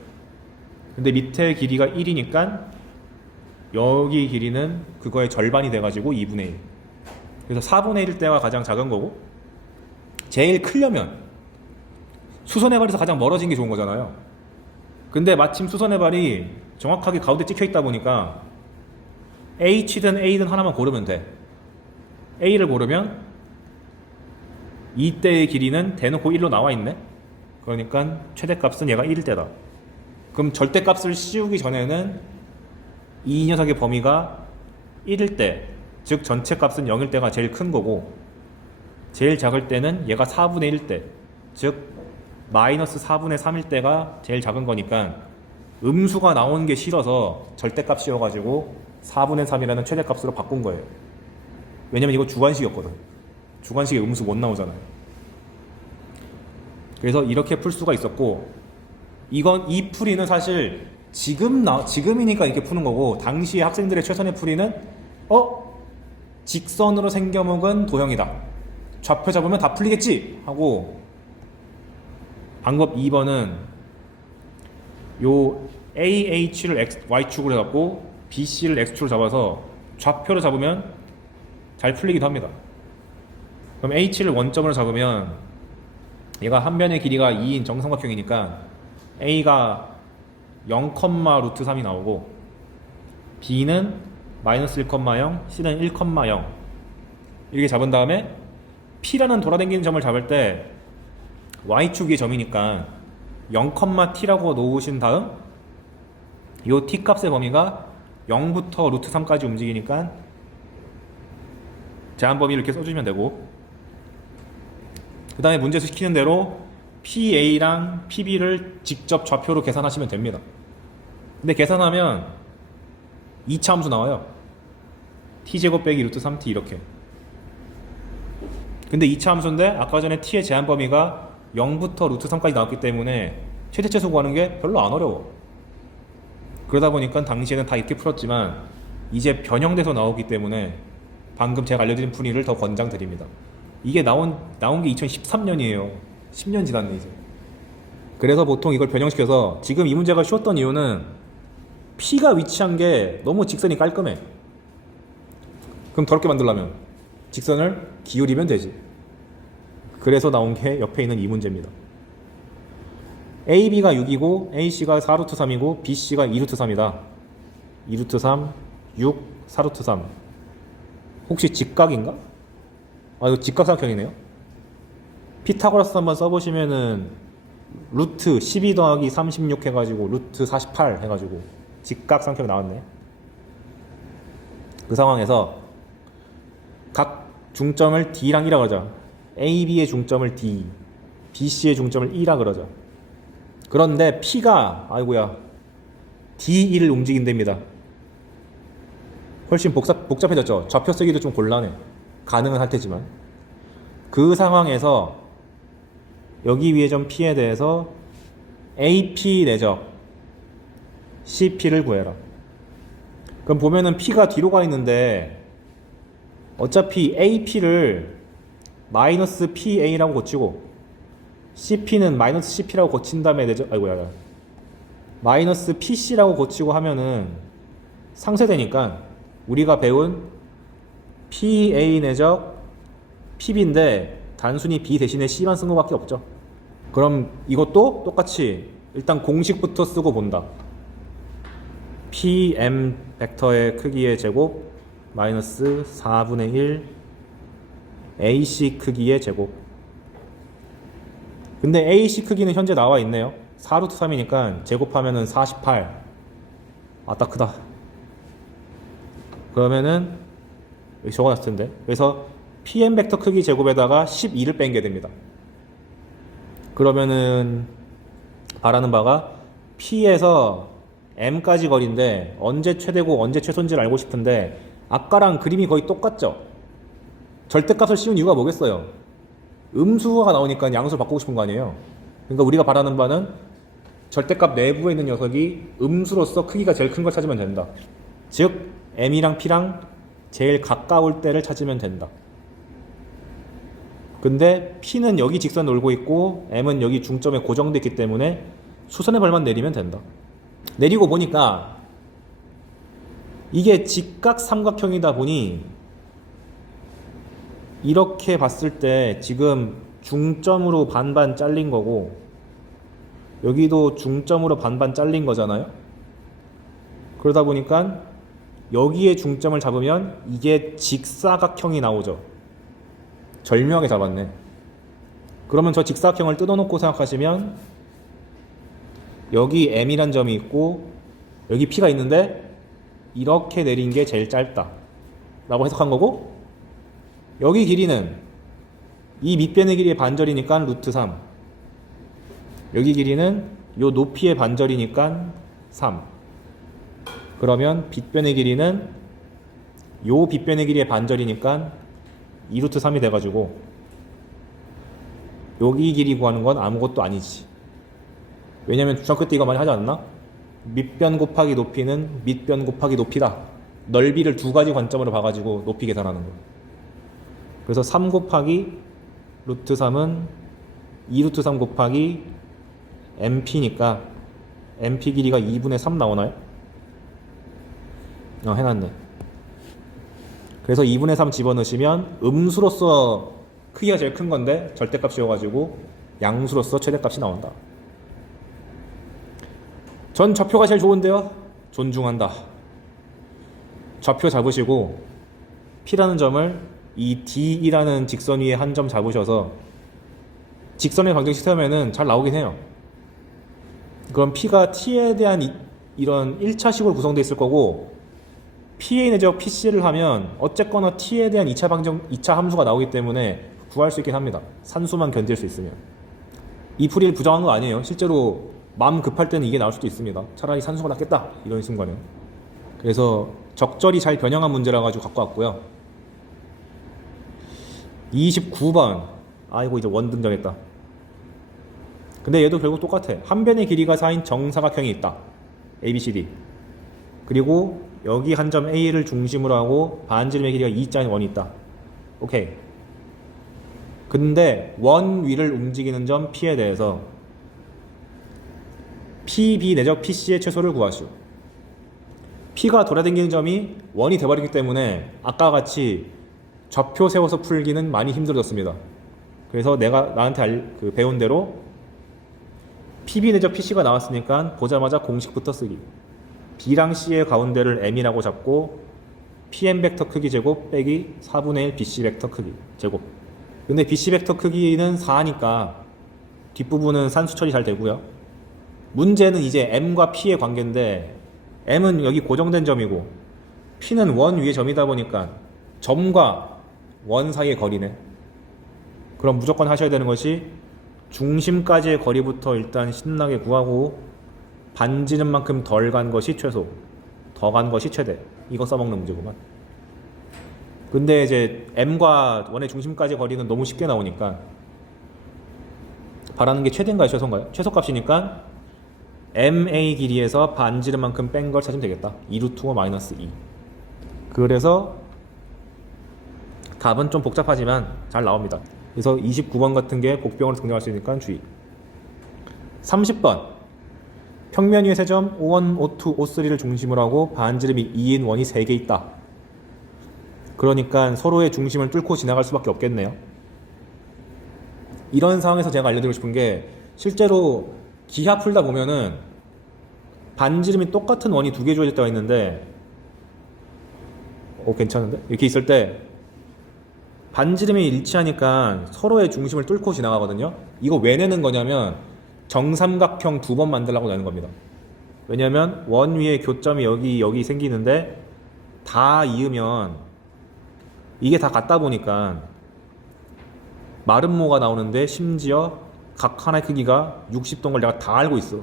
근데 밑에 길이가 1이니까 여기 길이는 그거의 절반이 돼가지고 2분의 1. 그래서 4분의 1일 때가 가장 작은 거고, 제일 크려면 수선의 발에서 가장 멀어진 게 좋은 거잖아요. 근데 마침 수선의 발이 정확하게 가운데 찍혀 있다 보니까 H든 A든 하나만 고르면 돼. A를 고르면 이때의 길이는 대놓고 1로 나와 있네. 그러니까 최대값은 얘가 1일 때다. 그럼 절대값을 씌우기 전에는 이 녀석의 범위가 1일 때, 즉 전체 값은 0일 때가 제일 큰 거고, 제일 작을 때는 얘가 4분의 1 때, 즉 마이너스 4분의 3일 때가 제일 작은 거니까 음수가 나오는 게 싫어서 절대값 씌워가지고 4분의 3이라는 최대값으로 바꾼 거예요. 왜냐면 이거 주관식이었거든. 주관식에 음수 못 나오잖아요. 그래서 이렇게 풀 수가 있었고, 이 풀이는 사실 지금이니까 이렇게 푸는 거고, 당시에 학생들의 최선의 풀이는 직선으로 생겨먹은 도형이다, 좌표 잡으면 다 풀리겠지 하고, 방법 2번은 요 AH를 Y축으로 잡고 BC를 X축으로 잡아서 좌표를 잡으면 잘 풀리기도 합니다. 그럼 H를 원점으로 잡으면 얘가 한 변의 길이가 2인 정삼각형이니까 A가 0,√3이 나오고, B는 마이너스 1,0, C는 1,0 이렇게 잡은 다음에 P라는 돌아다니는 점을 잡을 때 Y축이 점이니까 0,T라고 놓으신 다음 이 T값의 범위가 0부터 √3까지 움직이니까 제한 범위를 이렇게 써주시면 되고, 그 다음에 문제에서 시키는 대로 PA랑 PB를 직접 좌표로 계산하시면 됩니다. 근데 계산하면 2차 함수 나와요. T제곱 빼기 √3T 이렇게. 근데 2차 함수인데 아까 전에 T의 제한 범위가 0부터 √3까지 나왔기 때문에 최대치수 구하는 게 별로 안 어려워. 그러다 보니까 당시에는 다 이렇게 풀었지만 이제 변형돼서 나오기 때문에 방금 제가 알려드린 풀이를 더 권장드립니다. 이게 나온 게 2013년이에요. 10년 지났네 이제. 그래서 보통 이걸 변형시켜서, 지금 이 문제가 쉬웠던 이유는 P가 위치한 게 너무 직선이 깔끔해. 그럼 더럽게 만들려면 직선을 기울이면 되지. 그래서 나온 게 옆에 있는 이 문제입니다. AB가 6이고 AC가 4√3이고 BC가 2√3이다. 2√3, 6, 4√3. 혹시 직각인가? 이거 직각삼각형이네요. 피타고라스 한번 써보시면은 루트 12 더하기 36 해가지고 루트 48 해가지고 직각삼각형 나왔네. 그 상황에서 각 중점을 D랑 1라 그러자. AB의 중점을 D, BC의 중점을 E라 그러자. 그런데 P가 D1을 움직인답니다. 훨씬 복잡해졌죠. 좌표 쓰기도 좀 곤란해. 가능은 할 테지만. 그 상황에서 여기 위의 점 P에 대해서 AP 내적 CP를 구해라. 그럼 보면은 P가 뒤로 가 있는데 어차피 AP를 마이너스 PA라고 고치고 CP는 마이너스 CP라고 고친 다음에 내적 마이너스 PC라고 고치고 하면은 상쇄되니까 우리가 배운 PA 내적 PB인데 단순히 B 대신에 C만 쓴 것밖에 없죠. 그럼 이것도 똑같이 일단 공식부터 쓰고 본다. PM 벡터의 크기의 제곱 마이너스 4분의 1 AC 크기의 제곱. 근데 AC 크기는 현재 나와 있네요. 4√3이니까 제곱하면은 48. 딱 크다. 그러면은 여기 적어놨을 텐데. 그래서 PM 벡터 크기 제곱에다가 12를 뺀 게 됩니다. 그러면은 바라는 바가 P에서 M까지 거리인데 언제 최대고 언제 최소인지를 알고 싶은데 아까랑 그림이 거의 똑같죠? 절대값을 씌운 이유가 뭐겠어요? 음수가 나오니까 양수를 바꾸고 싶은 거 아니에요? 그러니까 우리가 바라는 바는 절대값 내부에 있는 녀석이 음수로서 크기가 제일 큰 걸 찾으면 된다. 즉 M이랑 P랑 제일 가까울 때를 찾으면 된다. 근데 P는 여기 직선 놀고 있고 M은 여기 중점에 고정되어 있기 때문에 수선의 발만 내리면 된다. 내리고 보니까 이게 직각삼각형이다 보니 이렇게 봤을 때 지금 중점으로 반반 잘린 거고 여기도 중점으로 반반 잘린 거잖아요. 그러다 보니까 여기에 중점을 잡으면 이게 직사각형이 나오죠. 절묘하게 잡았네. 그러면 저 직사각형을 뜯어놓고 생각하시면 여기 M이란 점이 있고 여기 P가 있는데 이렇게 내린 게 제일 짧다 라고 해석한 거고, 여기 길이는 이 밑변의 길이의 반절이니까 루트 3, 여기 길이는 요 높이의 반절이니까 3. 그러면 빗변의 길이는 요 빗변의 길이의 반절이니까 2루트 3이 돼가지고 여기 길이 구하는 건 아무것도 아니지. 왜냐면 중학교 때 이거 많이 하지 않았나? 밑변 곱하기 높이는 밑변 곱하기 높이다. 넓이를 두 가지 관점으로 봐가지고 높이 계산하는 거. 그래서 3 곱하기 루트 3은 2루트 3 곱하기 MP니까 MP 길이가 2분의 3 나오나요? 해놨네. 그래서 2분의 3 집어넣으시면 음수로서 크기가 제일 큰 건데 절대값이어가지고 양수로서 최대값이 나온다. 전 좌표가 제일 좋은데요. 존중한다. 좌표 잡으시고 P라는 점을 이 D이라는 직선 위에 한 점 잡으셔서 직선을 방정시키면은 잘 나오긴 해요. 그럼 P가 T에 대한 이런 1차식으로 구성되어 있을 거고, PA 내적 PC를 하면 어쨌거나 T에 대한 2차 함수가 나오기 때문에 구할 수 있긴 합니다. 산수만 견딜 수 있으면. 이 풀이를 부정한 거 아니에요. 실제로 마음 급할 때는 이게 나올 수도 있습니다. 차라리 산수가 낫겠다 이런 순간에. 그래서 적절히 잘 변형한 문제라 가지고 갖고 왔고요. 29번. 아이고 이제 원등 정했다. 근데 얘도 결국 똑같아. 한 변의 길이가 4인 정사각형이 있다. ABCD. 그리고 여기 한 점 A를 중심으로 하고 반지름의 길이가 2자인 원이 있다. 오케이. 근데 원 위를 움직이는 점 P에 대해서 PB 내적 PC의 최소를 구하시오. P가 돌아다니는 점이 원이 돼버리기 때문에 아까 같이 좌표 세워서 풀기는 많이 힘들어졌습니다. 그래서 내가 나한테 배운 대로 PB 내적 PC가 나왔으니까 보자마자 공식부터 쓰기. B랑 C의 가운데를 M이라고 잡고 PM 벡터 크기 제곱 빼기 4분의 1 BC 벡터 크기 제곱. 근데 BC 벡터 크기는 4니까 뒷부분은 산수 처리 잘 되고요. 문제는 이제 M과 P의 관계인데 M은 여기 고정된 점이고 P는 원 위의 점이다 보니까 점과 원 사이의 거리네. 그럼 무조건 하셔야 되는 것이 중심까지의 거리부터 일단 신나게 구하고 반지름만큼 덜 간 것이 최소, 더 간 것이 최대. 이거 써먹는 문제구만. 근데 이제 M과 원의 중심까지의 거리는 너무 쉽게 나오니까 바라는 게 최대인가요 최소인가요? 최소값이니까 MA 길이에서 반지름만큼 뺀 걸 찾으면 되겠다. 2루트 5 마이너스 2. 그래서 답은 좀 복잡하지만 잘 나옵니다. 그래서 29번 같은 게 곡병으로 등장할 수 있으니까 주의. 30번. 평면 위의 세점 O1, O2, O3를 중심으로 하고 반지름이 2인 원이 3개 있다. 그러니까 서로의 중심을 뚫고 지나갈 수밖에 없겠네요. 이런 상황에서 제가 알려드리고 싶은 게 실제로 기하 풀다 보면은 반지름이 똑같은 원이 2개 주어질 때가 있는데 괜찮은데? 이렇게 있을 때 반지름이 일치하니까 서로의 중심을 뚫고 지나가거든요. 이거 왜 내는 거냐면 정삼각형 2번 만들려고 내는 겁니다. 왜냐면 원 위에 교점이 여기 생기는데 다 이으면 이게 다 같다 보니까 마름모가 나오는데 심지어 각 하나의 크기가 60도인 걸 내가 다 알고 있어.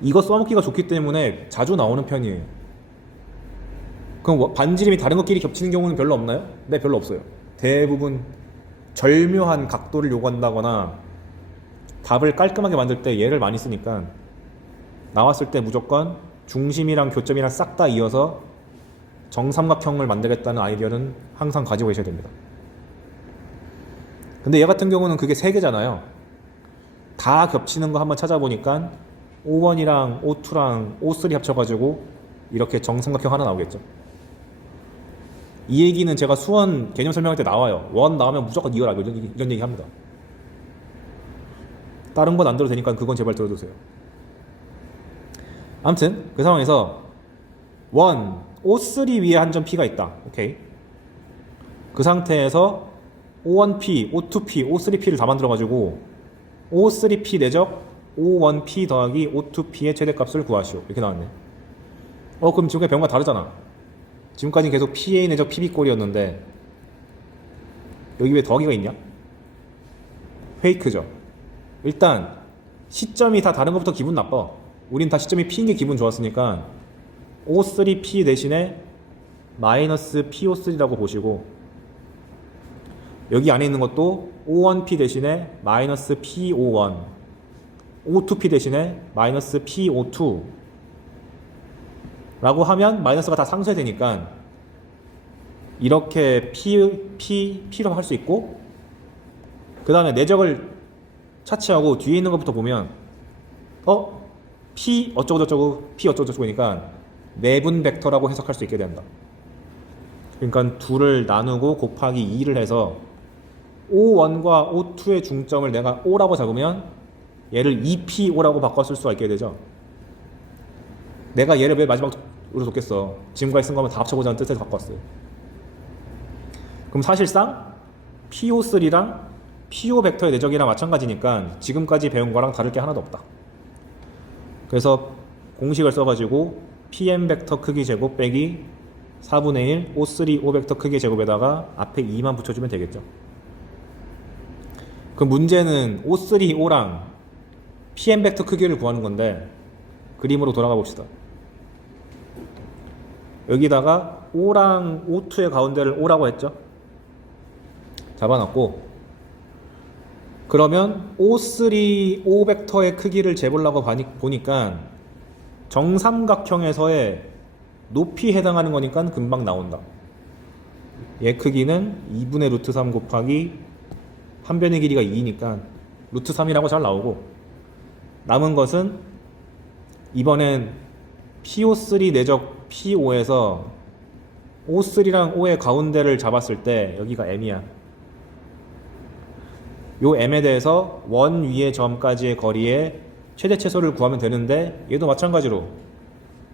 이거 써먹기가 좋기 때문에 자주 나오는 편이에요. 그럼 반지름이 다른 것끼리 겹치는 경우는 별로 없나요? 네, 별로 없어요. 대부분 절묘한 각도를 요구한다거나 답을 깔끔하게 만들 때 얘를 많이 쓰니까 나왔을 때 무조건 중심이랑 교점이랑 싹 다 이어서 정삼각형을 만들겠다는 아이디어는 항상 가지고 계셔야 됩니다. 근데 얘 같은 경우는 그게 3개잖아요. 다 겹치는 거 한번 찾아보니까 O1이랑 O2랑 O3 합쳐가지고 이렇게 정삼각형 하나 나오겠죠. 이 얘기는 제가 수원 개념 설명할 때 나와요. 원 나오면 무조건 이어라 이런 얘기 합니다. 다른 건 안 들어도 되니까 그건 제발 들어두세요. 아무튼 그 상황에서 O3 위에 한 점 P가 있다. 오케이. 그 상태에서 O1P, O2P, O3P를 다 만들어가지고 O3P 내적 O1P 더하기 O2P의 최대값을 구하시오. 이렇게 나왔네. 그럼 지금까지 배운 거 다르잖아. 지금까지 계속 PA 내적 PB 꼴이었는데 여기 왜 더하기가 있냐? 페이크죠. 일단 시점이 다 다른 것부터 기분 나빠. 우린 다 시점이 P인 게 기분 좋았으니까 O3P 대신에 마이너스 PO3라고 보시고, 여기 안에 있는 것도 O1P 대신에 마이너스 PO1, O2P 대신에 마이너스 PO2 라고 하면 마이너스가 다 상쇄되니까 이렇게 P로 할 수 있고, 그 다음에 내적을 차치하고 뒤에 있는 것부터 보면 P 어쩌고저쩌고 P 어쩌고저쩌고니까 내분 벡터라고 해석할 수 있게 된다. 그러니까 2를 나누고 곱하기 2를 해서 O1과 O2의 중점을 내가 O라고 잡으면 얘를 2PO라고 바꿔 쓸 수가 있게 되죠. 내가 얘를 왜 마지막으로 뒀겠어. 지금까지 쓴 거면 다 합쳐보자는 뜻에서 바꿨어요. 그럼 사실상 PO3랑 PO 벡터의 내적이랑 마찬가지니까 지금까지 배운 거랑 다를 게 하나도 없다. 그래서 공식을 써가지고 PM 벡터 크기 제곱 빼기 4분의 1 O3 O 벡터 크기 제곱에다가 앞에 2만 붙여주면 되겠죠. 그 문제는 O3 O랑 PM 벡터 크기를 구하는 건데 그림으로 돌아가 봅시다. 여기다가 O랑 O2의 가운데를 O라고 했죠. 잡아놨고, 그러면 O3 O 벡터의 크기를 재보려고 보니까 정삼각형에서의 높이 해당하는 거니까 금방 나온다. 얘 크기는 2분의 루트 3 곱하기 한 변의 길이가 2니까 루트 3이라고 잘 나오고, 남은 것은 이번엔 PO3 내적 PO에서 O3랑 O의 가운데를 잡았을 때 여기가 M이야. 요 M에 대해서 원 위의 점까지의 거리의 최대 최소를 구하면 되는데, 얘도 마찬가지로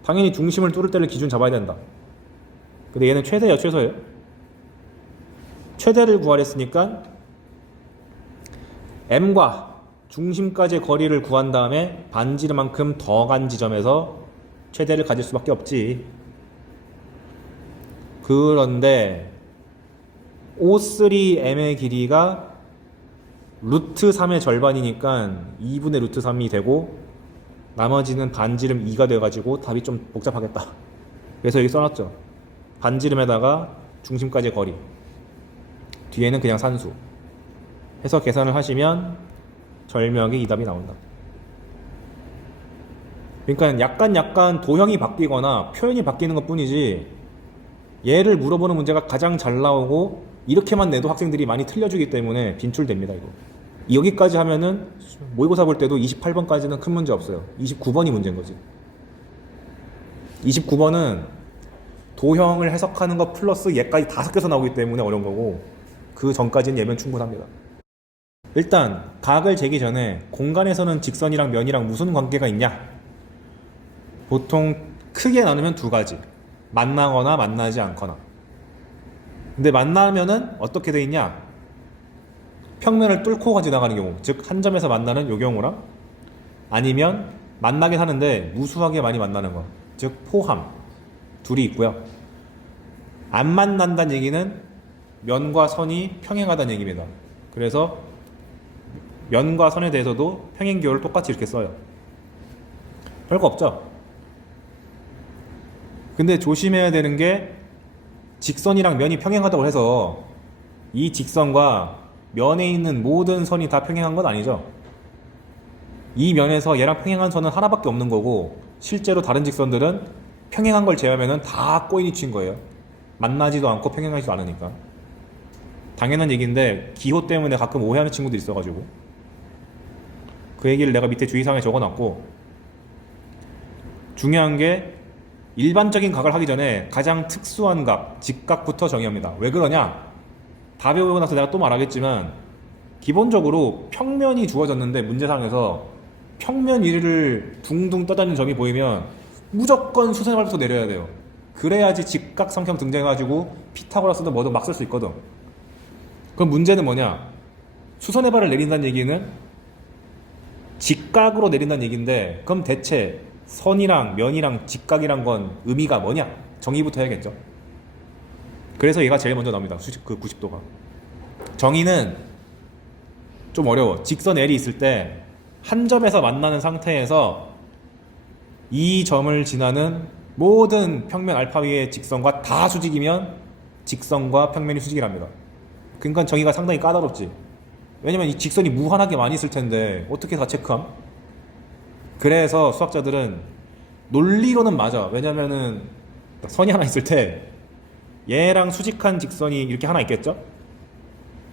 당연히 중심을 뚫을 때를 기준 잡아야 된다. 근데 얘는 최대야 최소예요? 최대를 구하랬으니까 M과 중심까지의 거리를 구한 다음에 반지름만큼 더 간 지점에서 최대를 가질 수밖에 없지. 그런데 O3M의 길이가 루트 3의 절반이니까 2분의 루트 3이 되고, 나머지는 반지름 2가 돼가지고 답이 좀 복잡하겠다. 그래서 여기 써놨죠. 반지름에다가 중심까지의 거리, 뒤에는 그냥 산수 해서 계산을 하시면 절묘하게 이 답이 나온다. 그러니까 약간 도형이 바뀌거나 표현이 바뀌는 것 뿐이지, 얘를 물어보는 문제가 가장 잘 나오고 이렇게만 내도 학생들이 많이 틀려주기 때문에 빈출됩니다. 이거 여기까지 하면은 모의고사 볼 때도 28번까지는 큰 문제 없어요. 29번이 문제인 거지. 29번은 도형을 해석하는 것 플러스 얘까지 다 섞여서 나오기 때문에 어려운 거고, 그 전까지는 얘면 충분합니다. 일단 각을 재기 전에 공간에서는 직선이랑 면이랑 무슨 관계가 있냐? 보통 크게 나누면 두 가지. 만나거나 만나지 않거나. 근데 만나면은 어떻게 돼 있냐? 평면을 뚫고 지나가는 경우, 즉 한 점에서 만나는 요 경우랑, 아니면 만나긴 하는데 무수하게 많이 만나는 거, 즉 포함, 둘이 있고요. 안 만난다는 얘기는 면과 선이 평행하다는 얘기입니다. 그래서 면과 선에 대해서도 평행기호를 똑같이 이렇게 써요. 별거 없죠? 근데 조심해야 되는 게, 직선이랑 면이 평행하다고 해서 이 직선과 면에 있는 모든 선이 다 평행한 건 아니죠. 이 면에서 얘랑 평행한 선은 하나밖에 없는 거고, 실제로 다른 직선들은 평행한 걸 제외하면 다 꼬인이 친 거예요. 만나지도 않고 평행하지도 않으니까. 당연한 얘기인데 기호 때문에 가끔 오해하는 친구들이 있어가지고 그 얘기를 내가 밑에 주의사항에 적어놨고, 중요한 게 일반적인 각을 하기 전에 가장 특수한 각, 직각부터 정의합니다. 왜 그러냐? 다 배우고 나서 내가 또 말하겠지만, 기본적으로 평면이 주어졌는데 문제상에서 평면 위를 둥둥 떠다니는 점이 보이면 무조건 수선의 발부터 내려야 돼요. 그래야지 직각삼평 등장해가지고 피타고라스든 뭐든 막 쓸 수 있거든. 그럼 문제는 뭐냐? 수선의 발을 내린다는 얘기는 직각으로 내린다는 얘기인데, 그럼 대체 선이랑 면이랑 직각이란 건 의미가 뭐냐? 정의부터 해야겠죠. 그래서 얘가 제일 먼저 나옵니다. 그 90도가. 정의는 좀 어려워. 직선 L이 있을 때 한 점에서 만나는 상태에서 이 점을 지나는 모든 평면 알파 위의 직선과 다 수직이면 직선과 평면이 수직이랍니다. 그러니까 정의가 상당히 까다롭지. 왜냐면 이 직선이 무한하게 많이 있을 텐데 어떻게 다 체크함? 그래서 수학자들은 논리로는 맞아. 왜냐면은 선이 하나 있을 때 얘랑 수직한 직선이 이렇게 하나 있겠죠?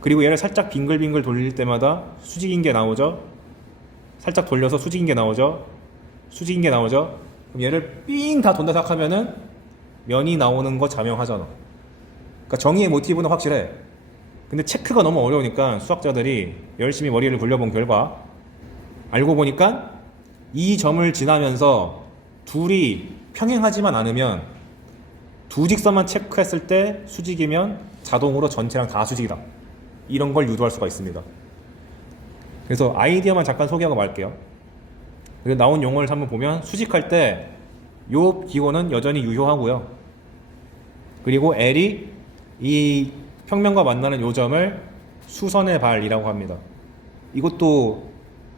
그리고 얘를 살짝 빙글빙글 돌릴 때마다 수직인 게 나오죠? 살짝 돌려서 수직인 게 나오죠? 수직인 게 나오죠? 그럼 얘를 삥 다 돈다 생각하면은 면이 나오는 거 자명하잖아. 그러니까 정의의 모티브는 확실해. 근데 체크가 너무 어려우니까 수학자들이 열심히 머리를 굴려본 결과 알고 보니까 이 점을 지나면서 둘이 평행하지만 않으면 두 직선만 체크했을 때 수직이면 자동으로 전체랑 다 수직이다. 이런 걸 유도할 수가 있습니다. 그래서 아이디어만 잠깐 소개하고 말게요. 그래서 나온 용어를 한번 보면 수직할 때 요 기호는 여전히 유효하고요. 그리고 L이 이 평면과 만나는 요 점을 수선의 발이라고 합니다. 이것도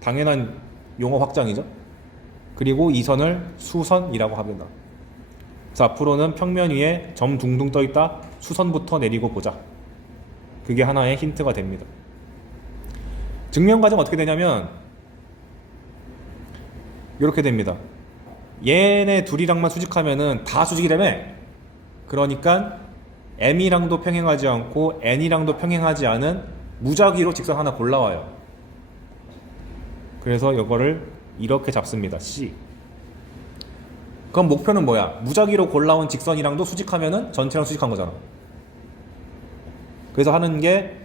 당연한 용어 확장이죠. 그리고 이 선을 수선이라고 합니다. 그래서 앞으로는 평면 위에 점 둥둥 떠있다 수선부터 내리고 보자. 그게 하나의 힌트가 됩니다. 증명 과정 어떻게 되냐면 이렇게 됩니다. 얘네 둘이랑만 수직하면은 다 수직이라며. 그러니까 M이랑도 평행하지 않고 N이랑도 평행하지 않은 무작위로 직선 하나 골라와요. 그래서 이거를 이렇게 잡습니다. C. 그럼 목표는 뭐야? 무작위로 골라온 직선이랑도 수직하면은 전체랑 수직한 거잖아. 그래서 하는 게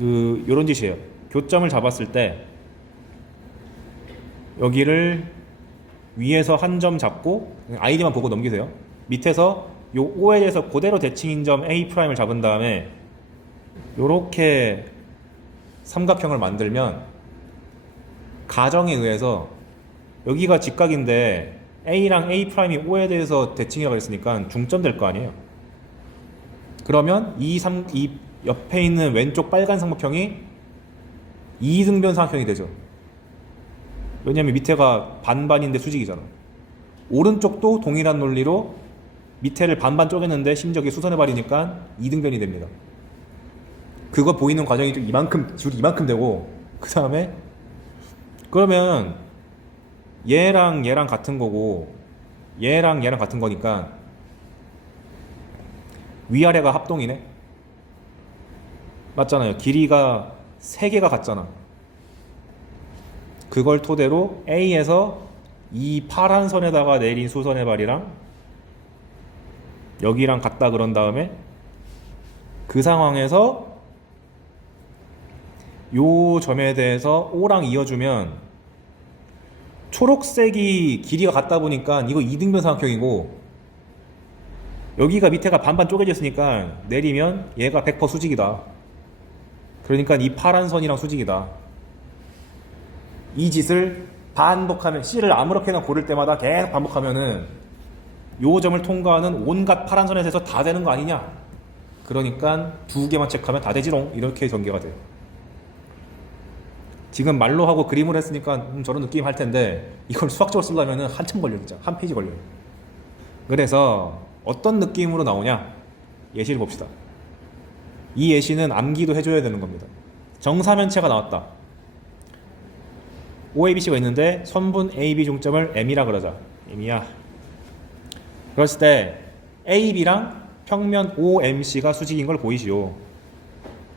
요런 짓이에요. 교점을 잡았을 때 여기를 위에서 한 점 잡고 아이디만 보고 넘기세요. 밑에서 요 O에 대해서 그대로 대칭인 점 A'을 잡은 다음에 요렇게 삼각형을 만들면 가정에 의해서 여기가 직각인데 A랑 A'이 O에 대해서 대칭이라고 했으니까 중점 될 거 아니에요. 그러면 이 옆에 있는 왼쪽 빨간 삼각형이 이등변 삼각형이 되죠. 왜냐면 밑에가 반반인데 수직이잖아. 오른쪽도 동일한 논리로 밑에를 반반 쪼갰는데 심지어 수선의 발이니까 이등변이 됩니다. 그거 보이는 과정이 좀 줄이 이만큼 되고, 그 다음에 그러면 얘랑 얘랑 같은 거고 얘랑 얘랑 같은 거니까 위아래가 합동이네. 맞잖아요. 길이가 3개가 같잖아. 그걸 토대로 A에서 이 파란 선에다가 내린 수선의 발이랑 여기랑 같다 그런 다음에 그 상황에서 요 점에 대해서 O랑 이어주면 초록색이 길이가 같다 보니까 이거 이등변 삼각형이고 여기가 밑에가 반반 쪼개졌으니까 내리면 얘가 100% 수직이다. 그러니까 이 파란 선이랑 수직이다. 이 짓을 반복하면 C를 아무렇게나 고를 때마다 계속 반복하면은 요 점을 통과하는 온갖 파란 선에 대해서 다 되는 거 아니냐. 그러니까 2개만 체크하면 다 되지롱. 이렇게 전개가 돼요. 지금 말로 하고 그림을 했으니까 저런 느낌 할 텐데 이걸 수학적으로 쓰려면 한참 걸려. 진짜 한 페이지 걸려요. 그래서 어떤 느낌으로 나오냐, 예시를 봅시다. 이 예시는 암기도 해줘야 되는 겁니다. 정사면체가 나왔다. OABC가 있는데 선분 AB 중점을 M이라 그러자. M이야. 그랬을 때 AB랑 평면 OMC가 수직인 걸 보이시오.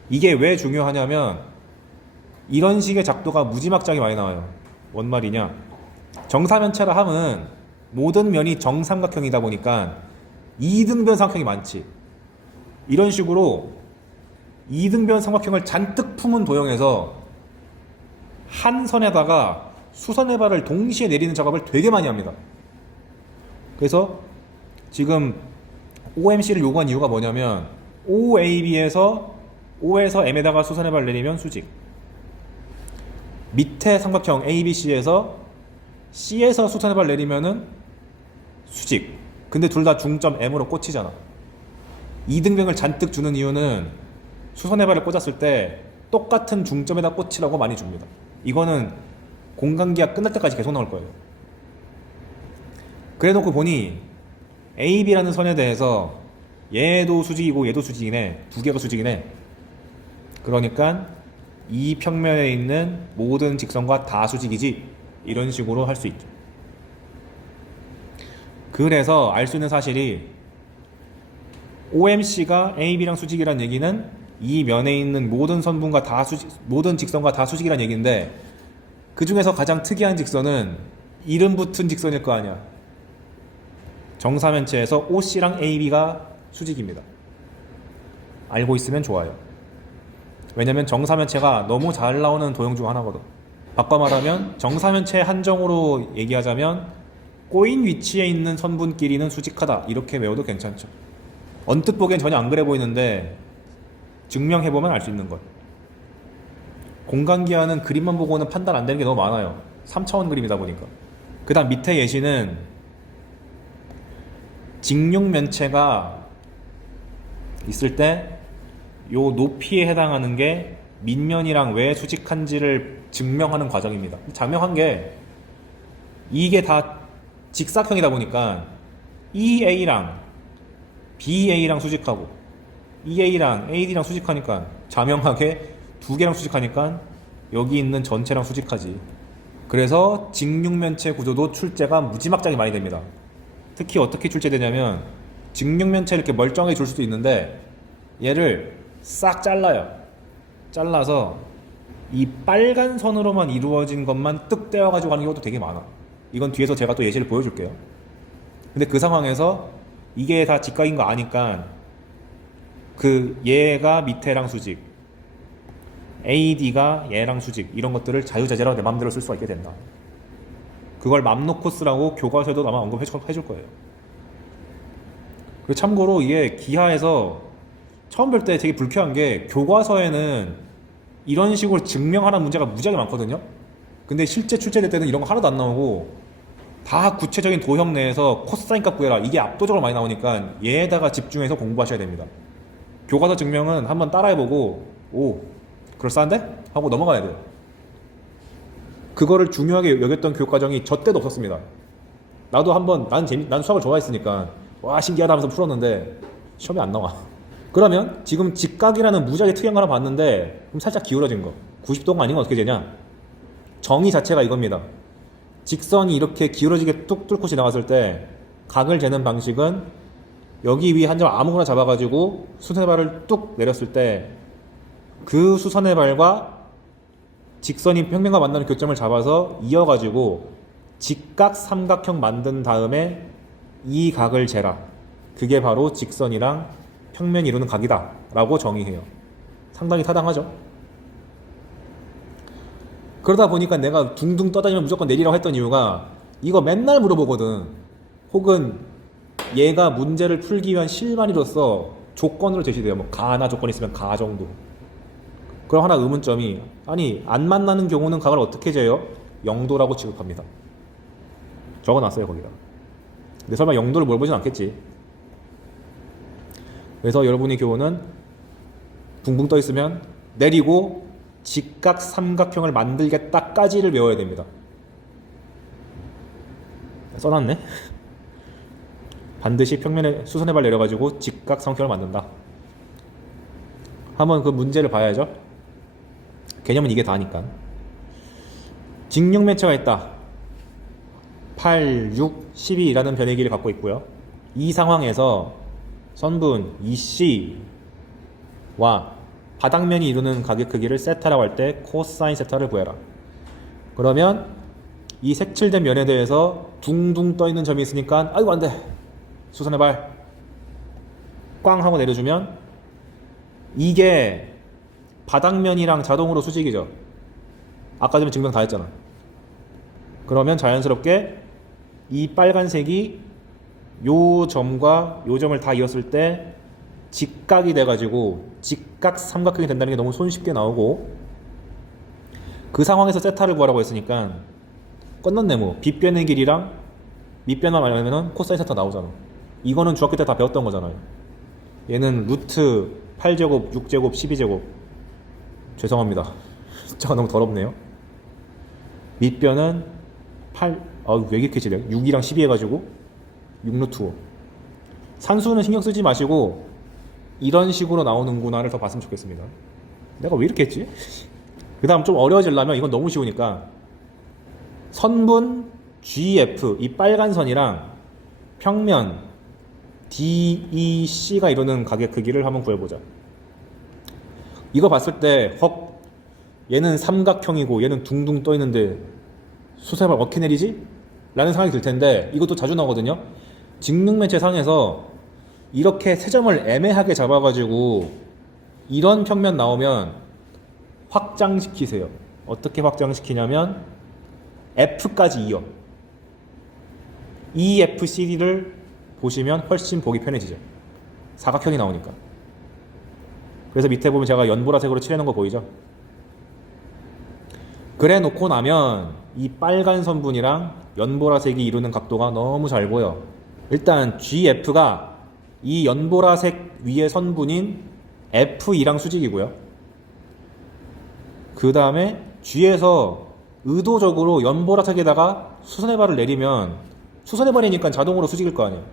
이게 왜 중요하냐면 이런 식의 작도가 무지막지하게 많이 나와요. 뭔 말이냐, 정사면체라 함은 모든 면이 정삼각형이다 보니까 이등변 삼각형이 많지. 이런 식으로 이등변 삼각형을 잔뜩 품은 도형에서 한 선에다가 수선의 발을 동시에 내리는 작업을 되게 많이 합니다. 그래서 지금 OMC를 요구한 이유가 뭐냐면 OAB에서 O에서 M에다가 수선의 발을 내리면 수직, 밑에 삼각형 ABC에서 C에서 수선의 발을 내리면은 수직. 근데 둘 다 중점 M으로 꽂히잖아. 이등병을 잔뜩 주는 이유는 수선의 발을 꽂았을 때 똑같은 중점에다 꽂히라고 많이 줍니다. 이거는 공간기가 끝날 때까지 계속 나올 거예요. 그래 놓고 보니 AB라는 선에 대해서 얘도 수직이고 얘도 수직이네. 두 개가 수직이네. 그러니까 이 평면에 있는 모든 직선과 다 수직이지. 이런 식으로 할 수 있죠. 그래서 알 수 있는 사실이 OMC가 AB랑 수직이란 얘기는 이 면에 있는 모든 선분과 다 수직, 모든 직선과 다 수직이란 얘기인데, 그 중에서 가장 특이한 직선은 이름 붙은 직선일 거 아니야. 정사면체에서 OC랑 AB가 수직입니다. 알고 있으면 좋아요. 왜냐면 정사면체가 너무 잘 나오는 도형 중 하나거든. 바꿔 말하면 정사면체 한정으로 얘기하자면 꼬인 위치에 있는 선분끼리는 수직하다, 이렇게 외워도 괜찮죠. 언뜻 보기엔 전혀 안 그래 보이는데 증명해보면 알 수 있는 것. 공간기하는 그림만 보고는 판단 안 되는 게 너무 많아요. 3차원 그림이다 보니까. 그 다음 밑에 예시는 직육면체가 있을 때 요 높이에 해당하는 게 밑면이랑 왜 수직한지를 증명하는 과정입니다. 자명한 게 이게 다 직사각형이다 보니까 EA랑 BA랑 수직하고 EA랑 AD랑 수직하니까 자명하게 두 개랑 수직하니까 여기 있는 전체랑 수직하지. 그래서 직육면체 구조도 출제가 무지막지하게 많이 됩니다. 특히 어떻게 출제되냐면 직육면체를 이렇게 멀쩡하게 줄 수도 있는데 얘를 싹 잘라요. 잘라서 이 빨간 선으로만 이루어진 것만 뜩 떼어가지고 하는 경우도 되게 많아. 이건 뒤에서 제가 또 예시를 보여줄게요. 근데 그 상황에서 이게 다 직각인 거 아니까 그 얘가 밑에랑 수직, AD가 얘랑 수직, 이런 것들을 자유자재로 내 맘대로 쓸 수가 있게 된다. 그걸 맘노코스라고 교과서에도 아마 언급해줄 거예요. 그리고 참고로 이게 기하에서 처음 볼 때 되게 불쾌한 게 교과서에는 이런 식으로 증명하는 문제가 무지하게 많거든요. 근데 실제 출제될 때는 이런 거 하나도 안 나오고 다 구체적인 도형 내에서 코사인 값 구해라, 이게 압도적으로 많이 나오니까 얘에다가 집중해서 공부하셔야 됩니다. 교과서 증명은 한번 따라해보고 오 그럴싸한데? 하고 넘어가야 돼요. 그거를 중요하게 여겼던 교육과정이 저 때도 없었습니다. 나도 한번 난 수학을 좋아했으니까 와 신기하다 하면서 풀었는데 시험에 안 나와. 그러면 지금 직각이라는 무지하게 특이한 거 하나 봤는데 그럼 살짝 기울어진 거 90도가 아니면 어떻게 되냐? 정의 자체가 이겁니다. 직선이 이렇게 기울어지게 뚝 뚫고 지나갔을 때 각을 재는 방식은 여기 위에 한 점 아무거나 잡아가지고 수선의 발을 뚝 내렸을 때 그 수선의 발과 직선이 평면과 만나는 교점을 잡아서 이어가지고 직각 삼각형 만든 다음에 이 각을 재라. 그게 바로 직선이랑 평면이 이루는 각이다 라고 정의해요. 상당히 타당하죠. 그러다 보니까 내가 둥둥 떠다니면 무조건 내리라고 했던 이유가 이거 맨날 물어보거든. 혹은 얘가 문제를 풀기 위한 실마리로서 조건으로 제시돼요. 뭐 가나 조건 있으면 가 정도. 그럼 하나 의문점이, 아니 안 만나는 경우는 각을 어떻게 재요? 0도라고 취급합니다. 적어놨어요 거기다. 근데 설마 0도를 물어보진 않겠지. 그래서 여러분의 교훈은 붕붕 떠 있으면 내리고 직각 삼각형을 만들겠다까지를 외워야 됩니다. 써놨네. 반드시 평면에 수선의 발 내려가지고 직각 삼각형을 만든다. 한번 그 문제를 봐야죠. 개념은 이게 다니까. 직육면체가 있다. 8, 6, 12라는 변의 길을 갖고 있고요. 이 상황에서 선분 EC와 바닥면이 이루는 각의 크기를 세타라고 할 때 코사인 세타를 구해라. 그러면 이 색칠된 면에 대해서 둥둥 떠있는 점이 있으니까 아이고 안돼 수선의 발 꽝 하고 내려주면 이게 바닥면이랑 자동으로 수직이죠. 아까 전에 증명 다 했잖아. 그러면 자연스럽게 이 빨간색이 요 점과 요 점을 다 이었을 때 직각이 돼가지고 직각 삼각형이 된다는 게 너무 손쉽게 나오고, 그 상황에서 세타를 구하라고 했으니까 건넌네모 빗변의 길이랑 밑변만 말하면 코사인 세타 나오잖아. 이거는 중학교 때 다 배웠던 거잖아요. 얘는 루트 8제곱 6제곱 12제곱, 죄송합니다. 숫자가 너무 더럽네요. 밑변은 8, 왜 이렇게 지래? 6이랑 12 해가지고 6루트 5. 산수는 신경 쓰지 마시고 이런 식으로 나오는구나를 더 봤으면 좋겠습니다. 내가 왜 이렇게 했지? 그 다음 좀 어려워지려면, 이건 너무 쉬우니까 선분 GF, 이 빨간 선이랑 평면 DEC가 이루는 각의 크기를 한번 구해보자. 이거 봤을 때 얘는 삼각형이고 얘는 둥둥 떠있는데 수세발 어떻게 내리지? 라는 생각이 들 텐데, 이것도 자주 나오거든요. 직능매체 상에서 이렇게 세 점을 애매하게 잡아가지고 이런 평면 나오면 확장시키세요. 어떻게 확장시키냐면 F까지 이어. EFCD를 보시면 훨씬 보기 편해지죠. 사각형이 나오니까. 그래서 밑에 보면 제가 연보라색으로 칠해놓은 거 보이죠? 그래 놓고 나면 이 빨간 선분이랑 연보라색이 이루는 각도가 너무 잘 보여. 일단 GF가 이 연보라색 위의 선분인 F2랑 수직이고요. 그 다음에 G에서 의도적으로 연보라색에다가 수선해발을 내리면, 수선해발이니까 자동으로 수직일 거 아니에요.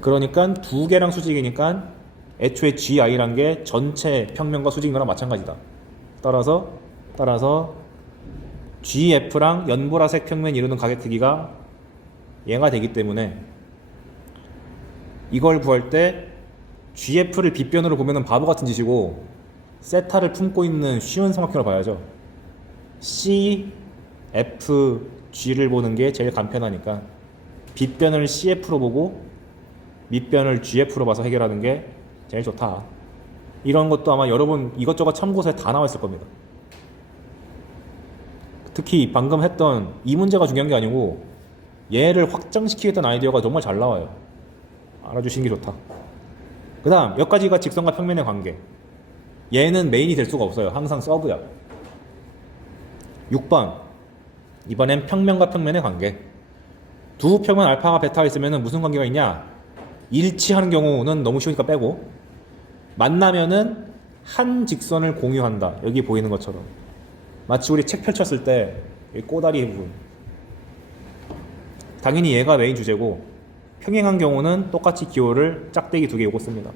그러니까 두 개랑 수직이니까 애초에 GI란 게 전체 평면과 수직인 거랑 마찬가지다. 따라서 GF랑 연보라색 평면이 이루는 각의 크기가 얘가 되기 때문에 이걸 구할 때 GF를 빗변으로 보면 바보 같은 짓이고 세타를 품고 있는 쉬운 삼각형을 봐야죠. C, F, G를 보는 게 제일 간편하니까 빗변을 CF로 보고 밑변을 GF로 봐서 해결하는 게 제일 좋다. 이런 것도 아마 여러분 이것저것 참고서에 다 나와 있을 겁니다. 특히 방금 했던 이 문제가 중요한 게 아니고 얘를 확장시키겠다는 아이디어가 정말 잘 나와요. 알아주시는 게 좋다. 그 다음 몇 가지가 직선과 평면의 관계. 얘는 메인이 될 수가 없어요. 항상 서브야. 6번 이번엔 평면과 평면의 관계. 두 평면 알파가 베타가 있으면 무슨 관계가 있냐? 일치하는 경우는 너무 쉬우니까 빼고, 만나면은 한 직선을 공유한다. 여기 보이는 것처럼 마치 우리 책 펼쳤을 때 꼬다리 부분. 당연히 얘가 메인 주제고, 평행한 경우는 똑같이 기호를 짝대기 두 개 요거 씁니다.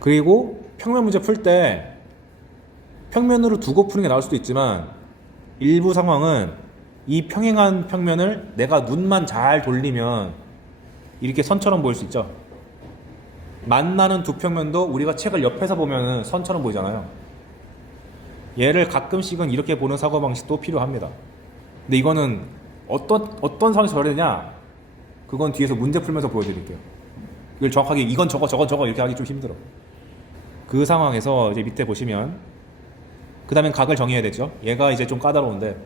그리고 평면 문제 풀 때 평면으로 두고 푸는 게 나을 수도 있지만 일부 상황은 이 평행한 평면을 내가 눈만 잘 돌리면 이렇게 선처럼 보일 수 있죠. 만나는 두 평면도 우리가 책을 옆에서 보면 선처럼 보이잖아요. 얘를 가끔씩은 이렇게 보는 사고방식도 필요합니다. 근데 이거는 어떤 상황에서 저래야 되냐, 그건 뒤에서 문제 풀면서 보여드릴게요. 이걸 정확하게 이건 저거 이렇게 하기 좀 힘들어. 그 상황에서 이제 밑에 보시면 그 다음엔 각을 정해야 되죠. 얘가 이제 좀 까다로운데,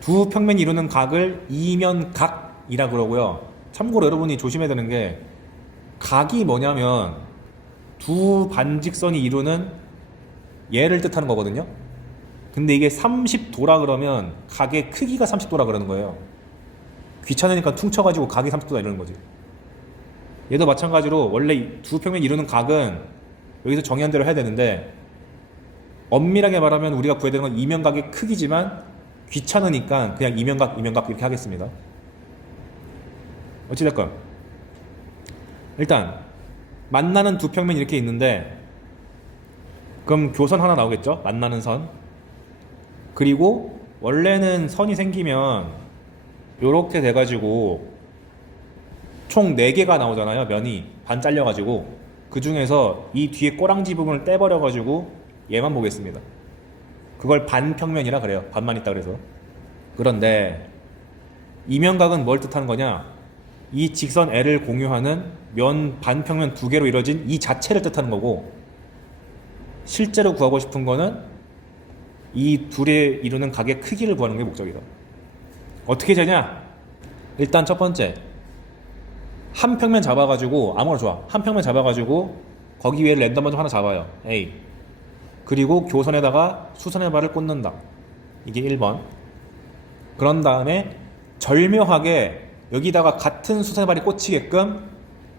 두 평면이 이루는 각을 이면각이라 그러고요. 참고로 여러분이 조심해야 되는 게, 각이 뭐냐면 두 반직선이 이루는 얘를 뜻하는 거거든요. 근데 이게 30도라 그러면 각의 크기가 30도라 그러는 거예요. 귀찮으니까 퉁쳐가지고 각이 30도다 이러는 거지. 얘도 마찬가지로 원래 두 평면이 이루는 각은 여기서 정의한 대로 해야 되는데, 엄밀하게 말하면 우리가 구해야 되는 건 이면각의 크기지만 귀찮으니까 그냥 이면각 이렇게 하겠습니다. 어찌됐건 일단 만나는 두 평면이 이렇게 있는데, 그럼 교선 하나 나오겠죠? 만나는 선. 그리고 원래는 선이 생기면 요렇게 돼가지고 총 4개가 나오잖아요. 면이 반 잘려가지고. 그 중에서 이 뒤에 꼬랑지 부분을 떼버려가지고 얘만 보겠습니다. 그걸 반평면이라 그래요. 반만 있다 그래서. 그런데 이면각은 뭘 뜻하는 거냐? 이 직선 L을 공유하는 면 반평면 두 개로 이루어진 이 자체를 뜻하는 거고, 실제로 구하고 싶은 거는 이 둘이 이루는 각의 크기를 구하는 게 목적이다. 어떻게 재냐? 일단 첫 번째, 한 평면 잡아가지고 아무거나 좋아. 한 평면 잡아가지고 거기 위에 랜덤 좀 하나 잡아요. A. 그리고 교선에다가 수선의 발을 꽂는다. 이게 1번. 그런 다음에 절묘하게 여기다가 같은 수선의 발이 꽂히게끔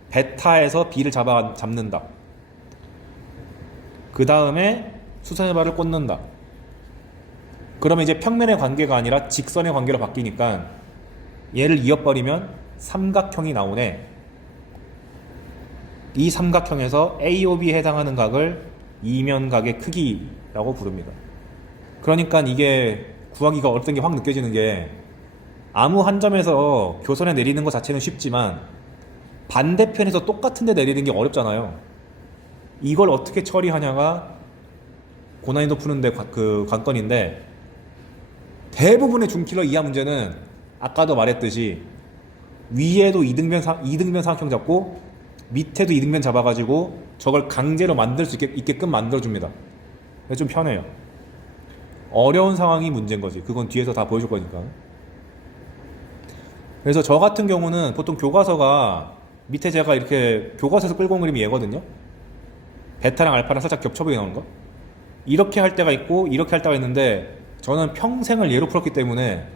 베타에서 B를 잡는다. 그 다음에 수선의 발을 꽂는다. 그러면 이제 평면의 관계가 아니라 직선의 관계로 바뀌니까 얘를 이어버리면 삼각형이 나오네. 이 삼각형에서 AOB에 해당하는 각을 이면각의 크기라고 부릅니다. 그러니까 이게 구하기가 어렵던 게 확 느껴지는 게 아무 한 점에서 교선에 내리는 것 자체는 쉽지만 반대편에서 똑같은 데 내리는 게 어렵잖아요. 이걸 어떻게 처리하냐가 고난이도 푸는데 그 관건인데, 대부분의 중킬러 이하 문제는 아까도 말했듯이 위에도 이등변 삼각형 잡고 밑에도 이등변 잡아가지고 저걸 강제로 만들 수 있게끔 만들어줍니다. 좀 편해요. 어려운 상황이 문제인 거지. 그건 뒤에서 다 보여줄 거니까. 그래서 저 같은 경우는 보통 교과서가 밑에 제가 이렇게 교과서에서 끌고 온 그림이 얘거든요. 베타랑 알파랑 살짝 겹쳐보게 나오는 거. 이렇게 할 때가 있고 이렇게 할 때가 있는데 저는 평생을 얘로 풀었기 때문에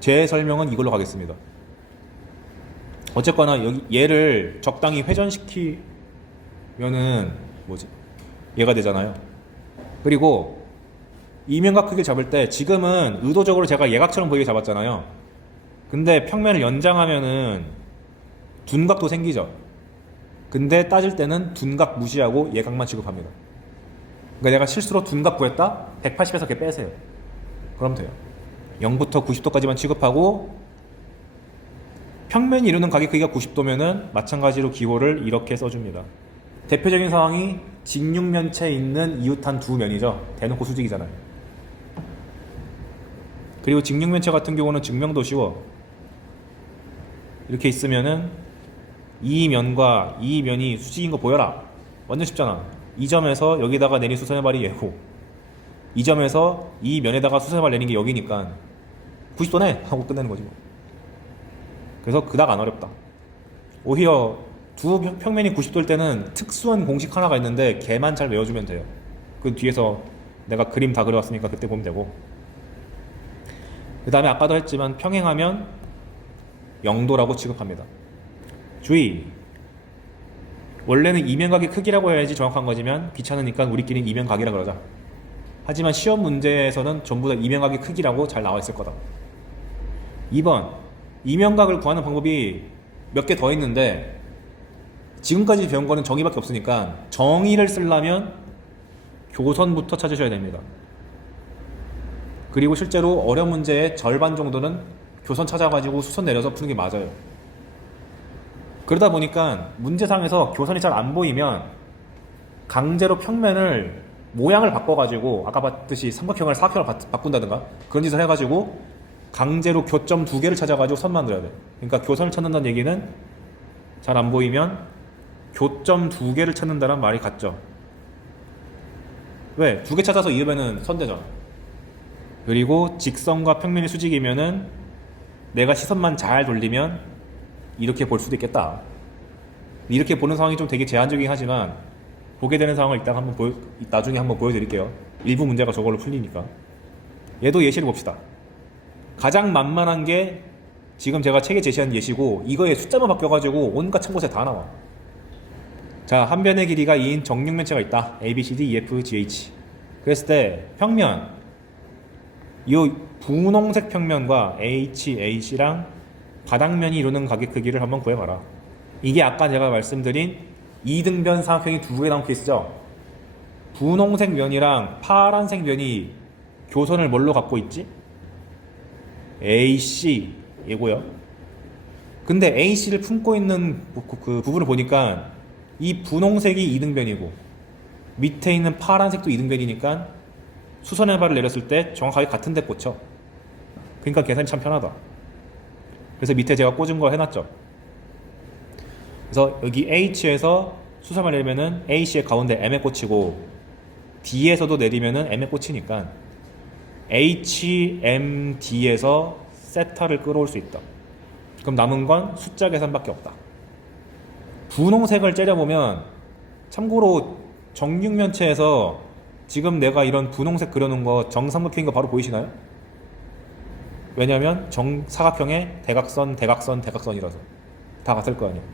제 설명은 이걸로 가겠습니다. 어쨌거나 여기 얘를 적당히 회전시키면은 얘가 되잖아요. 그리고 이면각 크기 잡을 때 지금은 의도적으로 제가 예각처럼 보이게 잡았잖아요. 근데 평면을 연장하면은 둔각도 생기죠. 근데 따질 때는 둔각 무시하고 예각만 취급합니다. 그러니까 내가 실수로 둔각 구했다? 180에서 걔 빼세요. 그럼 돼요. 0부터 90도까지만 취급하고 평면이 이루는 각의 크기가 90도면은 마찬가지로 기호를 이렇게 써줍니다. 대표적인 상황이 직육면체에 있는 이웃한 두 면이죠. 대놓고 수직이잖아요. 그리고 직육면체 같은 경우는 증명도 쉬워. 이렇게 있으면은 이 면과 이 면이 수직인 거 보여라. 완전 쉽잖아. 이 점에서 여기다가 내린 수선의 발이 얘고, 이 점에서 이 면에다가 수선의 발 내린 게 여기니까 90도네 하고 끝내는 거지 뭐. 그래서 그닥 안 어렵다. 오히려 두 평면이 90도일 때는 특수한 공식 하나가 있는데 걔만 잘 외워주면 돼요. 그 뒤에서 내가 그림 다 그려왔으니까 그때 보면 되고. 그 다음에 아까도 했지만 평행하면 0도라고 취급합니다. 주의! 원래는 이면각의 크기라고 해야지 정확한 거지만 귀찮으니까 우리끼리 이면각이라 그러자. 하지만 시험 문제에서는 전부 다 이면각의 크기라고 잘 나와 있을 거다. 2번, 이면각을 구하는 방법이 몇 개 더 있는데 지금까지 배운 거는 정의밖에 없으니까 정의를 쓰려면 교선부터 찾으셔야 됩니다. 그리고 실제로 어려운 문제의 절반 정도는 교선 찾아가지고 수선 내려서 푸는 게 맞아요. 그러다 보니까 문제상에서 교선이 잘 안 보이면 강제로 평면을 모양을 바꿔가지고 아까 봤듯이 삼각형을 사각형을 바꾼다든가 그런 짓을 해가지고 강제로 교점 두 개를 찾아가지고 선 만들어야 돼. 그러니까 교선을 찾는다는 얘기는 잘 안 보이면 교점 두 개를 찾는다는 말이 같죠. 왜? 두 개 찾아서 이으면은 선대잖아. 그리고 직선과 평면이 수직이면은 내가 시선만 잘 돌리면 이렇게 볼 수도 있겠다. 이렇게 보는 상황이 좀 되게 제한적이긴 하지만 보게 되는 상황을 이따 나중에 한번 보여드릴게요. 일부 문제가 저걸로 풀리니까. 얘도 예시를 봅시다. 가장 만만한 게 지금 제가 책에 제시한 예시고 이거에 숫자만 바뀌어가지고 온갖 참 곳에 다 나와. 자, 한 변의 길이가 2인 정육면체가 있다. A, B, C, D, E, F, G, H. 그랬을 때 평면, 이 분홍색 평면과 H, H랑 바닥면이 이루는 각의 크기를 한번 구해봐라. 이게 아까 제가 말씀드린 이등변 삼각형이 두 개 나온 케이스죠. 분홍색 면이랑 파란색 면이 교선을 뭘로 갖고 있지? AC 이고요. 근데 AC를 품고 있는 그 부분을 보니까 이 분홍색이 이등변이고 밑에 있는 파란색도 이등변이니까 수선의 발을 내렸을 때 정확하게 같은 데 꽂혀. 그러니까 계산이 참 편하다. 그래서 밑에 제가 꽂은 거 해놨죠. 그래서 여기 H에서 수선을 내리면은 AC의 가운데 M에 꽂히고 D에서도 내리면은 M에 꽂히니까 HMD에서 세타를 끌어올 수 있다. 그럼 남은 건 숫자 계산밖에 없다. 분홍색을 째려보면 참고로 정육면체에서 지금 내가 이런 분홍색 그려놓은 거 정삼각형인 거 바로 보이시나요? 왜냐면 정사각형의 대각선, 대각선, 대각선이라서 다 같을 거 아니에요.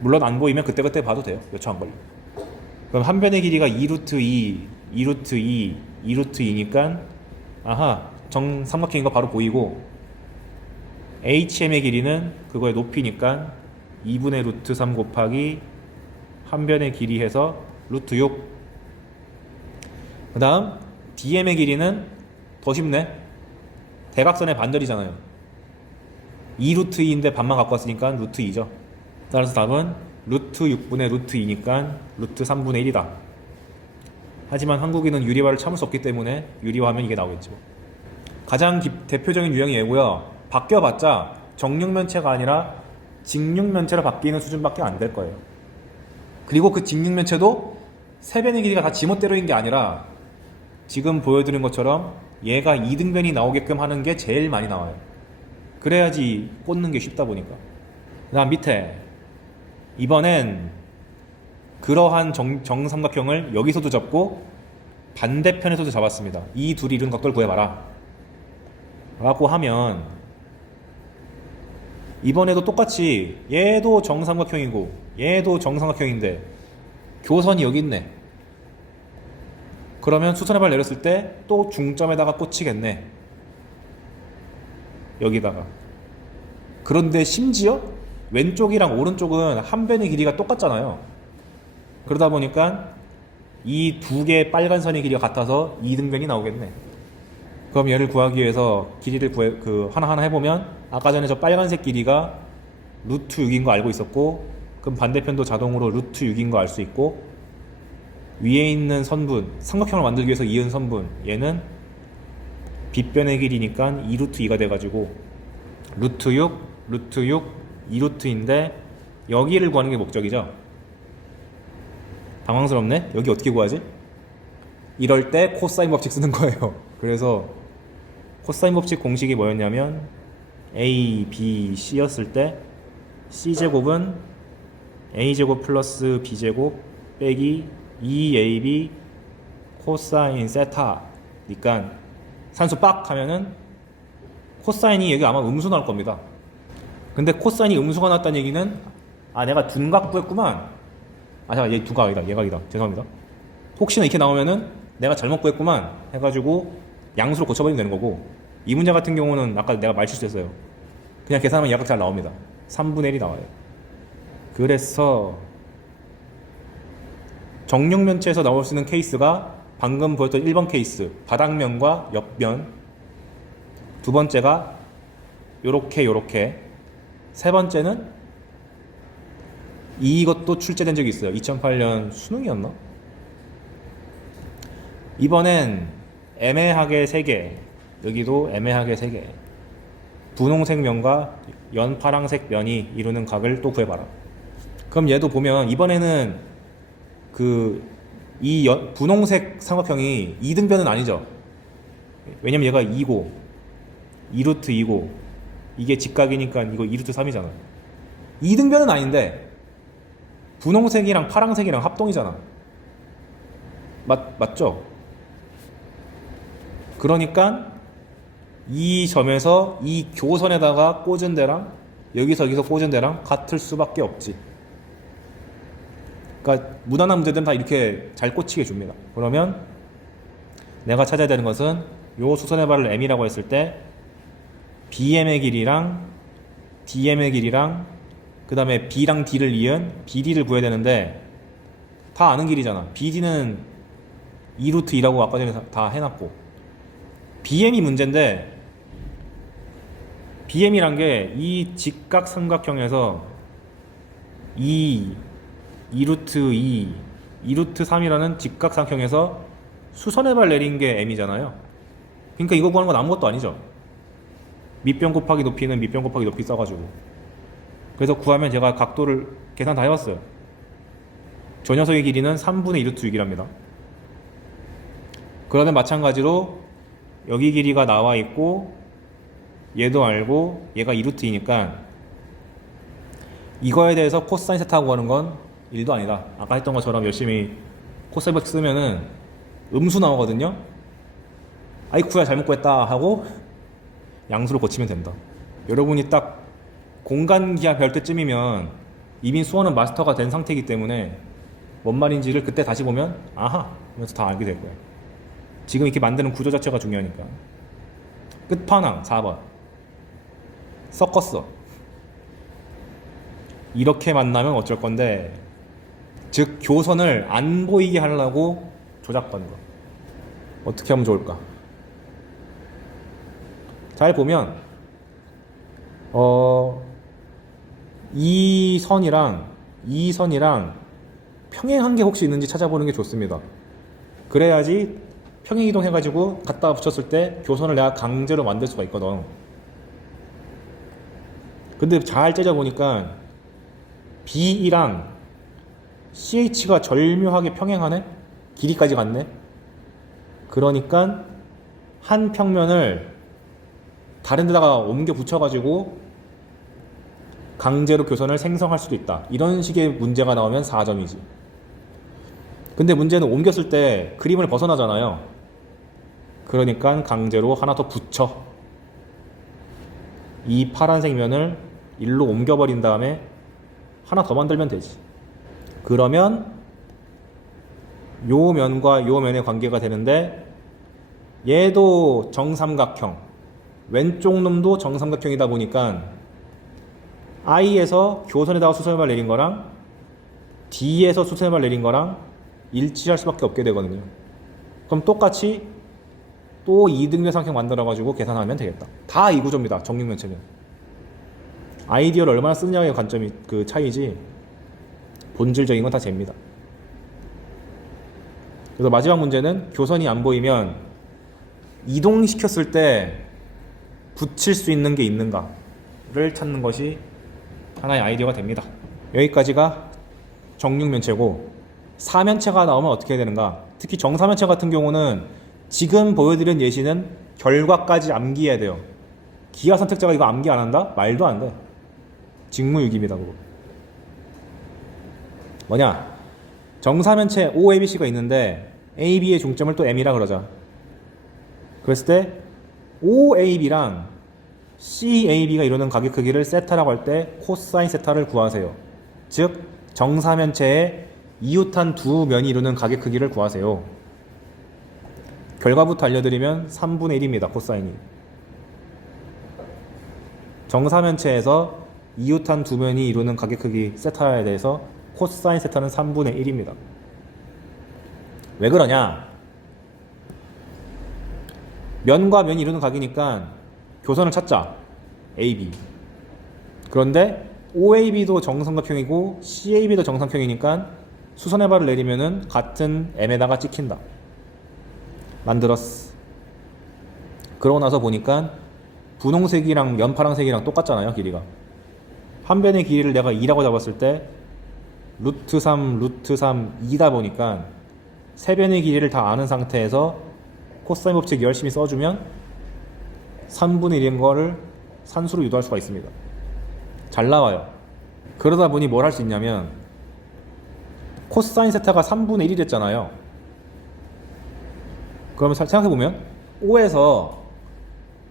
물론 안 보이면 그때그때 봐도 돼요. 몇 초 안 걸려. 그럼 한 변의 길이가 2루트 2, 2루트 2, 2루트 2니까 아하, 정삼각형인 거 바로 보이고 HM의 길이는 그거의 높이니까 2분의 루트 3 곱하기 한 변의 길이 해서 루트 6. 그 다음 DM의 길이는 더 쉽네. 대각선의 반절이잖아요. 2루트 2인데 반만 갖고 왔으니까 루트 2죠. 따라서 답은 루트 6분의 루트 2니까 루트 3분의 1이다. 하지만 한국인은 유리화를 참을 수 없기 때문에 유리화하면 이게 나오겠죠. 가장 대표적인 유형이 얘고요. 바뀌어봤자 정육면체가 아니라 직육면체로 바뀌는 수준밖에 안 될 거예요. 그리고 그 직육면체도 세 변의 길이가 다 지멋대로인 게 아니라 지금 보여드린 것처럼 얘가 2등변이 나오게끔 하는 게 제일 많이 나와요. 그래야지 꽂는 게 쉽다 보니까. 그 다음 밑에 이번엔 그러한 정삼각형을 여기서도 잡고 반대편에서도 잡았습니다. 이 둘이 이룬 각도를 구해봐라 라고 하면 이번에도 똑같이 얘도 정삼각형이고 얘도 정삼각형인데 교선이 여기 있네. 그러면 수선의 발 내렸을 때 또 중점에다가 꽂히겠네. 여기다가. 그런데 심지어 왼쪽이랑 오른쪽은 한 변의 길이가 똑같잖아요. 그러다 보니까 이 두 개의 빨간 선의 길이가 같아서 2등변이 나오겠네. 그럼 얘를 구하기 위해서 길이를 하나하나 해보면 아까 전에 저 빨간색 길이가 루트 6인 거 알고 있었고, 그럼 반대편도 자동으로 루트 6인 거 알 수 있고, 위에 있는 선분, 삼각형을 만들기 위해서 이은 선분, 얘는 빗변의 길이니까 2루트 2가 돼가지고 루트 6, 루트 6, 2루트인데 여기를 구하는 게 목적이죠. 당황스럽네? 여기 어떻게 구하지? 이럴 때 코사인 법칙 쓰는 거예요. 그래서 코사인 법칙 공식이 뭐였냐면 A, B, C였을 때 C제곱은 A제곱 플러스 B제곱 빼기 2AB 코사인 세타니까 산수 빡 하면은 코사인이 여기 아마 음수 나올 겁니다. 근데 코사인이 음수가 나왔다는 얘기는 내가 둔각 구했구만. 잠깐 얘 둔각 아니다. 얘가 아니다. 죄송합니다. 혹시나 이렇게 나오면은 내가 잘못 구했구만 해가지고 양수로 고쳐버리면 되는 거고, 이 문제 같은 경우는 아까 내가 말 실수했어요. 그냥 계산하면 약각 잘 나옵니다. 3분의 1이 나와요. 그래서 정육면체에서 나올 수 있는 케이스가 방금 보였던 1번 케이스, 바닥면과 옆면. 두 번째가 요렇게. 세 번째는 이것도 출제된 적이 있어요. 2008년 수능이었나? 이번엔 애매하게 3개, 여기도 애매하게 3개. 분홍색 면과 연파랑색 면이 이루는 각을 또 구해봐라. 그럼 얘도 보면 이번에는 분홍색 삼각형이 2등변은 아니죠. 왜냐면 얘가 2고 2루트 2고 이게 직각이니까 이거 2루트 3이잖아. 2등변은 아닌데 분홍색이랑 파랑색이랑 합동이잖아. 맞죠? 그러니까 이 점에서 이 교선에다가 꽂은 데랑 여기서 꽂은 데랑 같을 수밖에 없지. 그러니까 무난한 문제들은 다 이렇게 잘 꽂히게 줍니다. 그러면 내가 찾아야 되는 것은 요 수선의 발을 M이라고 했을 때 BM의 길이랑 DM의 길이랑 그 다음에 B랑 D를 이은 BD를 구해야 되는데 다 아는 길이잖아. BD는 2루트 2라고 아까 전에 다 해놨고, BM이 문제인데 BM이란 게 이 직각 삼각형에서 2루트 2, 2루트 3이라는 직각 삼각형에서 수선의 발 내린 게 M이잖아요. 그러니까 이거 구하는 건 아무것도 아니죠. 밑변 곱하기 높이는 밑변 곱하기 높이 써가지고. 그래서 구하면 제가 각도를 계산 다 해봤어요. 저 녀석의 길이는 3분의 2루트 6이랍니다. 그러면 마찬가지로 여기 길이가 나와 있고 얘도 알고 얘가 2루트이니까 이거에 대해서 코사인 세타 구하는 건 일도 아니다. 아까 했던 것처럼 열심히 코사인 쓰면은 음수 나오거든요. 아이쿠야 잘못 구했다 하고 양수를 고치면 된다. 여러분이 딱 공간기하 배울 때쯤이면 이미 수원은 마스터가 된 상태이기 때문에 뭔 말인지를 그때 다시 보면 아하 하면서 다 알게 될 거예요. 지금 이렇게 만드는 구조 자체가 중요하니까. 끝판왕 4번 섞었어. 이렇게 만나면 어쩔 건데, 즉 교선을 안 보이게 하려고 조작하는 거. 어떻게 하면 좋을까? 잘 보면 이 선이랑 이 선이랑 평행한 게 혹시 있는지 찾아보는 게 좋습니다. 그래야지 평행이동 해가지고 갖다 붙였을 때 교선을 내가 강제로 만들 수가 있거든. 근데 잘 째져보니까 B랑 CH가 절묘하게 평행하네? 길이까지 같네? 그러니까 한 평면을 다른 데다가 옮겨 붙여가지고 강제로 교선을 생성할 수도 있다. 이런 식의 문제가 나오면 4점이지. 근데 문제는 옮겼을 때 그림을 벗어나잖아요. 그러니까 강제로 하나 더 붙여. 이 파란색 면을 일로 옮겨버린 다음에 하나 더 만들면 되지. 그러면 요 면과 요 면의 관계가 되는데 얘도 정삼각형, 왼쪽 놈도 정삼각형이다 보니까 I에서 교선에다가 수선해발 내린 거랑 D에서 수선해발 내린 거랑 일치할 수밖에 없게 되거든요. 그럼 똑같이 또 2등변 삼각형 만들어가지고 계산하면 되겠다. 다 이 구조입니다. 정육면체는. 아이디어를 얼마나 쓰느냐의 관점이 그 차이지 본질적인 건 다 잽니다. 그래서 마지막 문제는 교선이 안 보이면 이동시켰을 때 붙일 수 있는 게 있는가를 찾는 것이 하나의 아이디어가 됩니다. 여기까지가 정육면체고, 사면체가 나오면 어떻게 해야 되는가? 특히 정사면체 같은 경우는 지금 보여드린 예시는 결과까지 암기해야 돼요. 기하 선택자가 이거 암기 안 한다? 말도 안 돼. 직무유기입니다. 그거. 뭐냐? 정사면체 OABC가 있는데 AB의 중점을 또 M이라 그러자. 그랬을 때 OAB랑 CAB가 이루는 가격 크기를 세타라고 할 때 코사인 세타를 구하세요. 즉 정사면체의 이웃한 두 면이 이루는 가격 크기를 구하세요. 결과부터 알려드리면 3분의 1입니다. 코사인이. 정사면체에서 이웃한 두 면이 이루는 가격 크기 세타에 대해서 코사인 세타는 3분의 1입니다. 왜 그러냐? 면과 면이 이루는 각이니까 교선을 찾자. AB. 그런데 OAB도 정삼각형이고 CAB도 정삼각형이니까 수선해발을 내리면은 같은 M에다가 찍힌다. 만들었어. 그러고 나서 보니까 분홍색이랑 연파랑색이랑 똑같잖아요. 길이가. 한 변의 길이를 내가 2라고 잡았을 때 루트 3, 루트 3, 2다 보니까 세 변의 길이를 다 아는 상태에서 코사인 법칙 열심히 써주면 3분의 1인 거를 산수로 유도할 수가 있습니다. 잘 나와요. 그러다 보니 뭘 할 수 있냐면 코사인 세타가 3분의 1이 됐잖아요. 그러면 생각해보면 O에서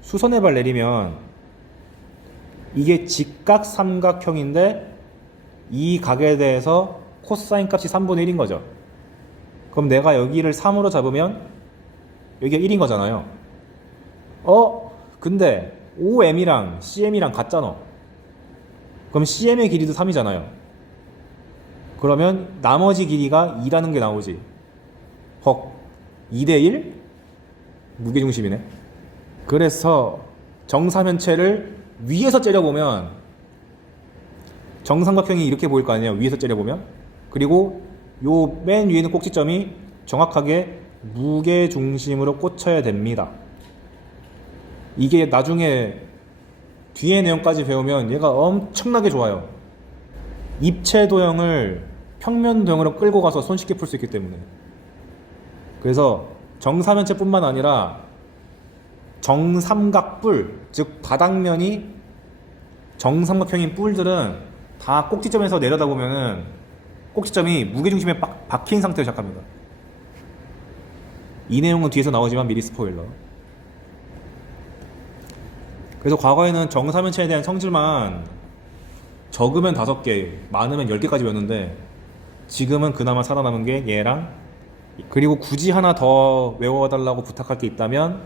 수선해발 내리면 이게 직각 삼각형인데 이 각에 대해서 코사인 값이 3분의 1인 거죠. 그럼 내가 여기를 3으로 잡으면 여기가 1인 거잖아요. 근데 OM이랑 CM이랑 같잖아. 그럼 CM의 길이도 3이잖아요. 그러면 나머지 길이가 2라는 게 나오지. 2대 1? 무게중심이네. 그래서 정사면체를 위에서 째려보면 정삼각형이 이렇게 보일 거 아니에요. 위에서 째려보면. 그리고 요 맨 위에 있는 꼭지점이 정확하게 무게중심으로 꽂혀야 됩니다. 이게 나중에 뒤에 내용까지 배우면 얘가 엄청나게 좋아요. 입체 도형을 평면 도형으로 끌고 가서 손쉽게 풀 수 있기 때문에. 그래서 정사면체뿐만 아니라 정삼각뿔, 즉 바닥면이 정삼각형인 뿔들은 다 꼭지점에서 내려다보면은 꼭지점이 무게중심에 박힌 상태로 시작합니다. 이 내용은 뒤에서 나오지만 미리 스포일러. 그래서 과거에는 정사면체에 대한 성질만 적으면 5개, 많으면 10개까지 외웠는데 지금은 그나마 살아남은 게 얘랑, 그리고 굳이 하나 더 외워달라고 부탁할 게 있다면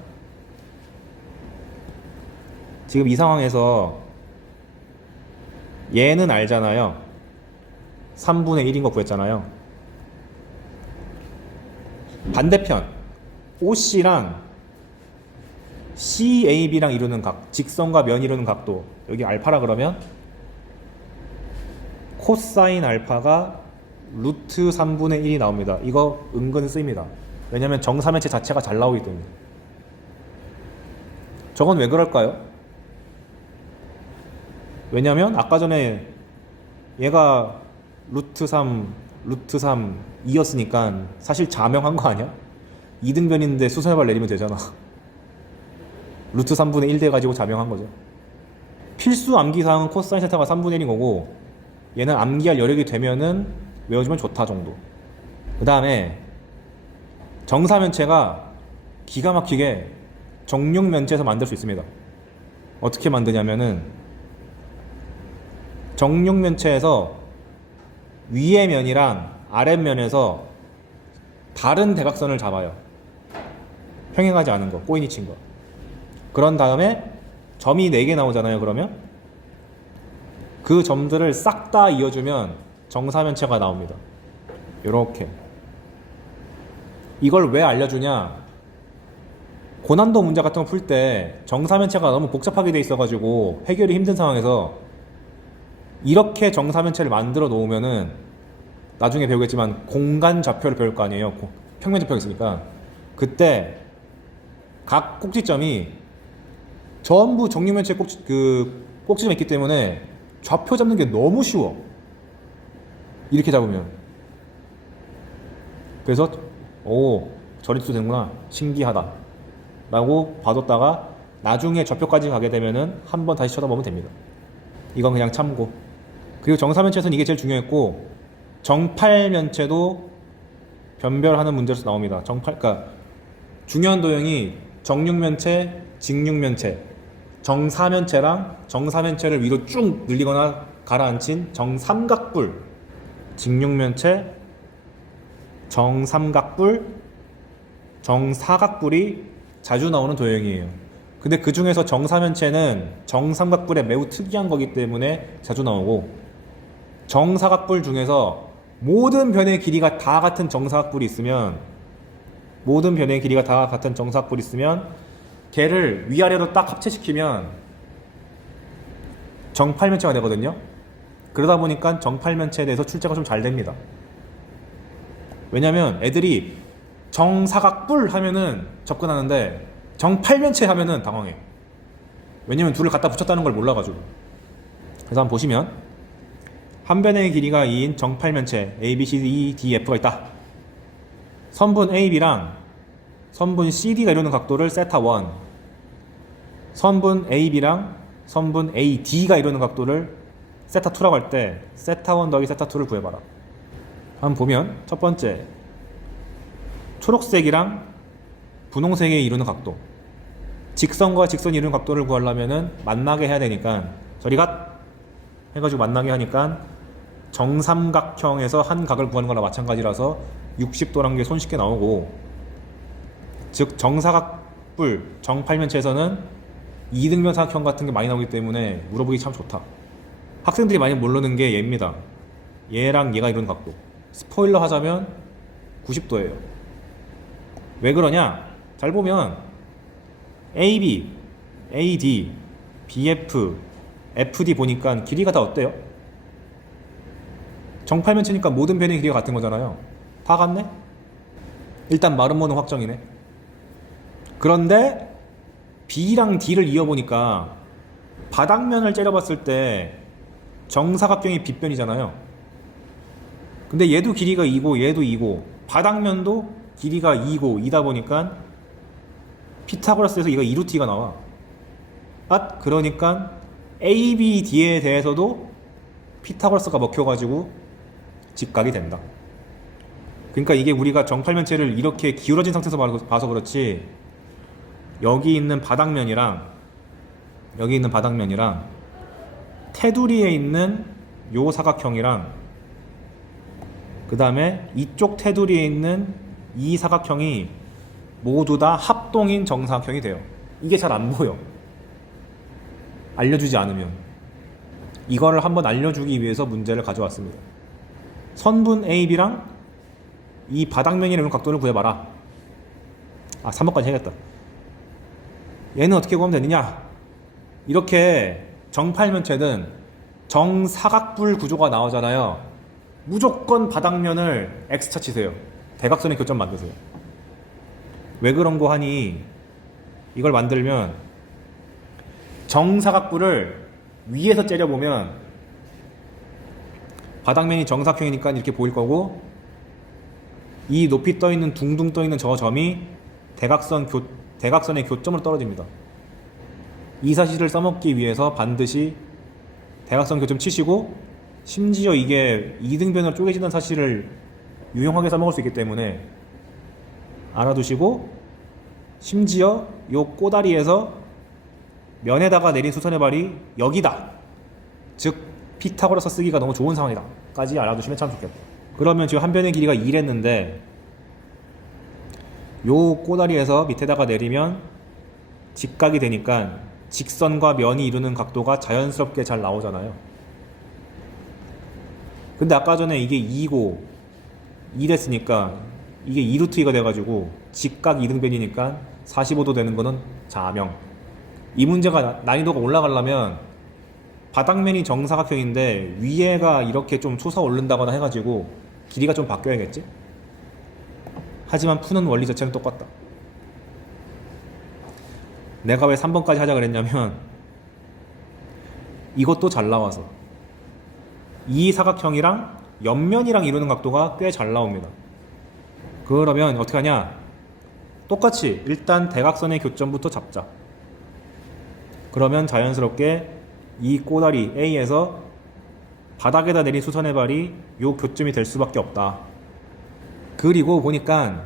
지금 이 상황에서 얘는 알잖아요. 3분의 1인 거 구했잖아요. 반대편 OC랑 CAB랑 이루는 각, 직선과 면이 이루는 각도, 여기 알파라 그러면 코사인 알파가 루트 3분의 1이 나옵니다. 이거 은근 쓰입니다. 왜냐면 정사면체 자체가 잘 나오기 때문에. 저건 왜 그럴까요? 왜냐면 아까 전에 얘가 루트 3, 루트 3, 2였으니까 사실 자명한 거 아니야? 2등변인데 수선해발 내리면 되잖아. 루트 3분의 1 돼가지고 자명한 거죠. 필수 암기사항은 코사인 세타가 3분의 1인 거고, 얘는 암기할 여력이 되면은 외워주면 좋다 정도. 그 다음에 정사면체가 기가 막히게 정육면체에서 만들 수 있습니다. 어떻게 만드냐면은 정육면체에서 위의 면이랑 아랫면에서 다른 대각선을 잡아요. 평행하지 않은 거, 꼬인이 친 거. 그런 다음에 점이 4개 나오잖아요. 그러면 그 점들을 싹 다 이어주면 정사면체가 나옵니다. 요렇게. 이걸 왜 알려주냐? 고난도 문제 같은 거 풀 때 정사면체가 너무 복잡하게 돼 있어가지고 해결이 힘든 상황에서 이렇게 정사면체를 만들어 놓으면은 나중에 배우겠지만 공간 좌표를 배울 거 아니에요. 평면 좌표가 있으니까. 그때 각 꼭지점이 전부 정육면체 꼭지점이 있기 때문에 좌표 잡는 게 너무 쉬워. 이렇게 잡으면. 그래서 오, 저리도 되는구나, 신기하다 라고 봐뒀다가 나중에 좌표까지 가게 되면은 한번 다시 쳐다보면 됩니다. 이건 그냥 참고. 그리고 정사면체에서는 이게 제일 중요했고, 정팔면체도 변별하는 문제로서 나옵니다. 그러니까 중요한 도형이 정육면체, 직육면체, 정사면체랑 정사면체를 위로 쭉 늘리거나 가라앉힌 정삼각뿔, 직육면체, 정삼각뿔, 정사각뿔이 자주 나오는 도형이에요. 근데 그 중에서 정사면체는 정삼각뿔에 매우 특이한 거기 때문에 자주 나오고, 정사각뿔 중에서 모든 변의 길이가 다 같은 정사각뿔이 있으면, 걔를 위아래로 딱 합체시키면 정팔면체가 되거든요. 그러다 보니까 정팔면체에 대해서 출제가 좀 잘 됩니다. 왜냐면 애들이 정사각뿔 하면은 접근하는데 정팔면체 하면은 당황해. 왜냐면 둘을 갖다 붙였다는 걸 몰라가지고. 그래서 한번 보시면 한 변의 길이가 2인 정팔면체 A, B, C, D, E, F가 있다. 선분 AB랑 선분 CD가 이루는 각도를 세타1, 선분 AB랑 선분 AD가 이루는 각도를 세타2라고 할 때 세타1 더하기 세타2를 구해봐라. 한번 보면 첫 번째, 초록색이랑 분홍색이 이루는 각도, 직선과 직선이 이루는 각도를 구하려면은 만나게 해야 되니까 저리가 해가지고 만나게 하니까 정삼각형에서 한 각을 구하는 거나 마찬가지라서 60도란 게 손쉽게 나오고, 즉 정사각뿔, 정팔면체에서는 이등변 사각형 같은 게 많이 나오기 때문에 물어보기 참 좋다. 학생들이 많이 모르는 게 얘입니다. 얘랑 얘가 이루는 각도. 스포일러 하자면 90도예요. 왜 그러냐? 잘 보면 AB, AD, BF, FD 보니까 길이가 다 어때요? 정팔면체니까 모든 변의 길이가 같은 거잖아요. 다 같네? 일단 마름모는 확정이네. 그런데 B랑 D를 이어보니까 바닥면을 째려봤을 때 정사각형이 빗변이잖아요. 근데 얘도 길이가 2고 얘도 2고 바닥면도 길이가 2고 2다 보니까 피타고라스에서 얘가 2루트가 나와. 그러니까 ABD에 대해서도 피타고라스가 먹혀가지고 직각이 된다. 그러니까 이게 우리가 정팔면체를 이렇게 기울어진 상태에서 봐서 그렇지, 여기 있는 바닥면이랑 테두리에 있는 요 사각형이랑 그 다음에 이쪽 테두리에 있는 이 사각형이 모두 다 합동인 정사각형이 돼요. 이게 잘 안 보여, 알려주지 않으면. 이거를 한번 알려주기 위해서 문제를 가져왔습니다. 선분 AB랑 이 바닥면이라는 각도를 구해봐라. 3번까지 해야겠다. 얘는 어떻게 구하면 되느냐? 이렇게 정팔면체든 정사각뿔 구조가 나오잖아요. 무조건 바닥면을 X자 치세요. 대각선의 교점 만드세요. 왜 그런 거 하니, 이걸 만들면 정사각뿔을 위에서 째려보면 바닥면이 정사각형이니까 이렇게 보일 거고, 이 높이 떠있는 둥둥 떠있는 저 점이 대각선의 교점으로 떨어집니다. 이 사실을 써먹기 위해서 반드시 대각선 교점 치시고, 심지어 이게 이등변으로 쪼개지는 사실을 유용하게 써먹을 수 있기 때문에 알아두시고, 심지어 요 꼬다리에서 면에다가 내린 수선의 발이 여기다, 즉 피타고라스 쓰기가 너무 좋은 상황이다 까지 알아두시면 참 좋겠다. 그러면 지금 한 변의 길이가 2랬는데 요 꼬다리에서 밑에다가 내리면 직각이 되니까 직선과 면이 이루는 각도가 자연스럽게 잘 나오잖아요. 근데 아까 전에 이게 2고 2됐으니까 이게 2루트2가 돼가지고 직각 이등변이니까 45도 되는 거는 자명. 이 문제가 난이도가 올라가려면 바닥면이 정사각형인데 위에가 이렇게 좀 솟아오른다거나 해가지고 길이가 좀 바뀌어야겠지? 하지만 푸는 원리 자체는 똑같다. 내가 왜 3번까지 하자 그랬냐면 이것도 잘 나와서 이 사각형이랑 옆면이랑 이루는 각도가 꽤 잘 나옵니다. 그러면 어떻게 하냐? 똑같이 일단 대각선의 교점부터 잡자. 그러면 자연스럽게 이 꼬다리 A에서 바닥에다 내린 수선의 발이 요 교점이 될 수밖에 없다. 그리고 보니까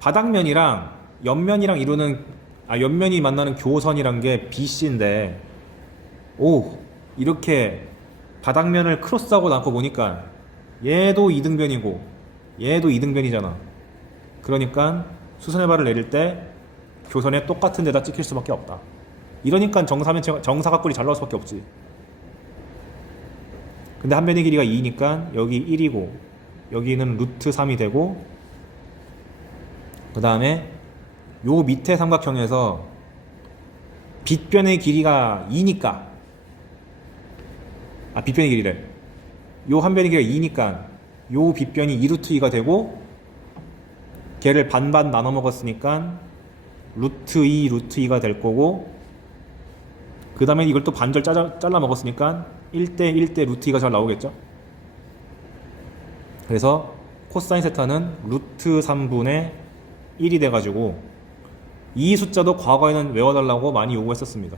바닥면이랑 옆면이랑 옆면이 만나는 교선이란 게 BC인데, 이렇게 바닥면을 크로스하고 나고 보니까 얘도 이등변이고 얘도 이등변이잖아. 그러니까 수선의 발을 내릴 때 교선에 똑같은 데다 찍힐 수밖에 없다. 이러니까 정사각뿔이 잘 나올 수밖에 없지. 근데 한 변의 길이가 2니까 여기 1이고 여기는 루트 3이 되고, 그 다음에 요 밑에 삼각형에서 빗변의 길이가 2니까 빗변의 길이래. 요 한 변의 길이가 2니까 요 빗변이 2루트2가 되고, 걔를 반반 나눠 먹었으니까 루트 2 루트 2가 될 거고, 그 다음에 이걸 또 반절 잘라 먹었으니까 1대 1대 루트 2가 잘 나오겠죠. 그래서 코사인 세타는 루트 3분의 1이 돼가지고 이 숫자도 과거에는 외워달라고 많이 요구했었습니다.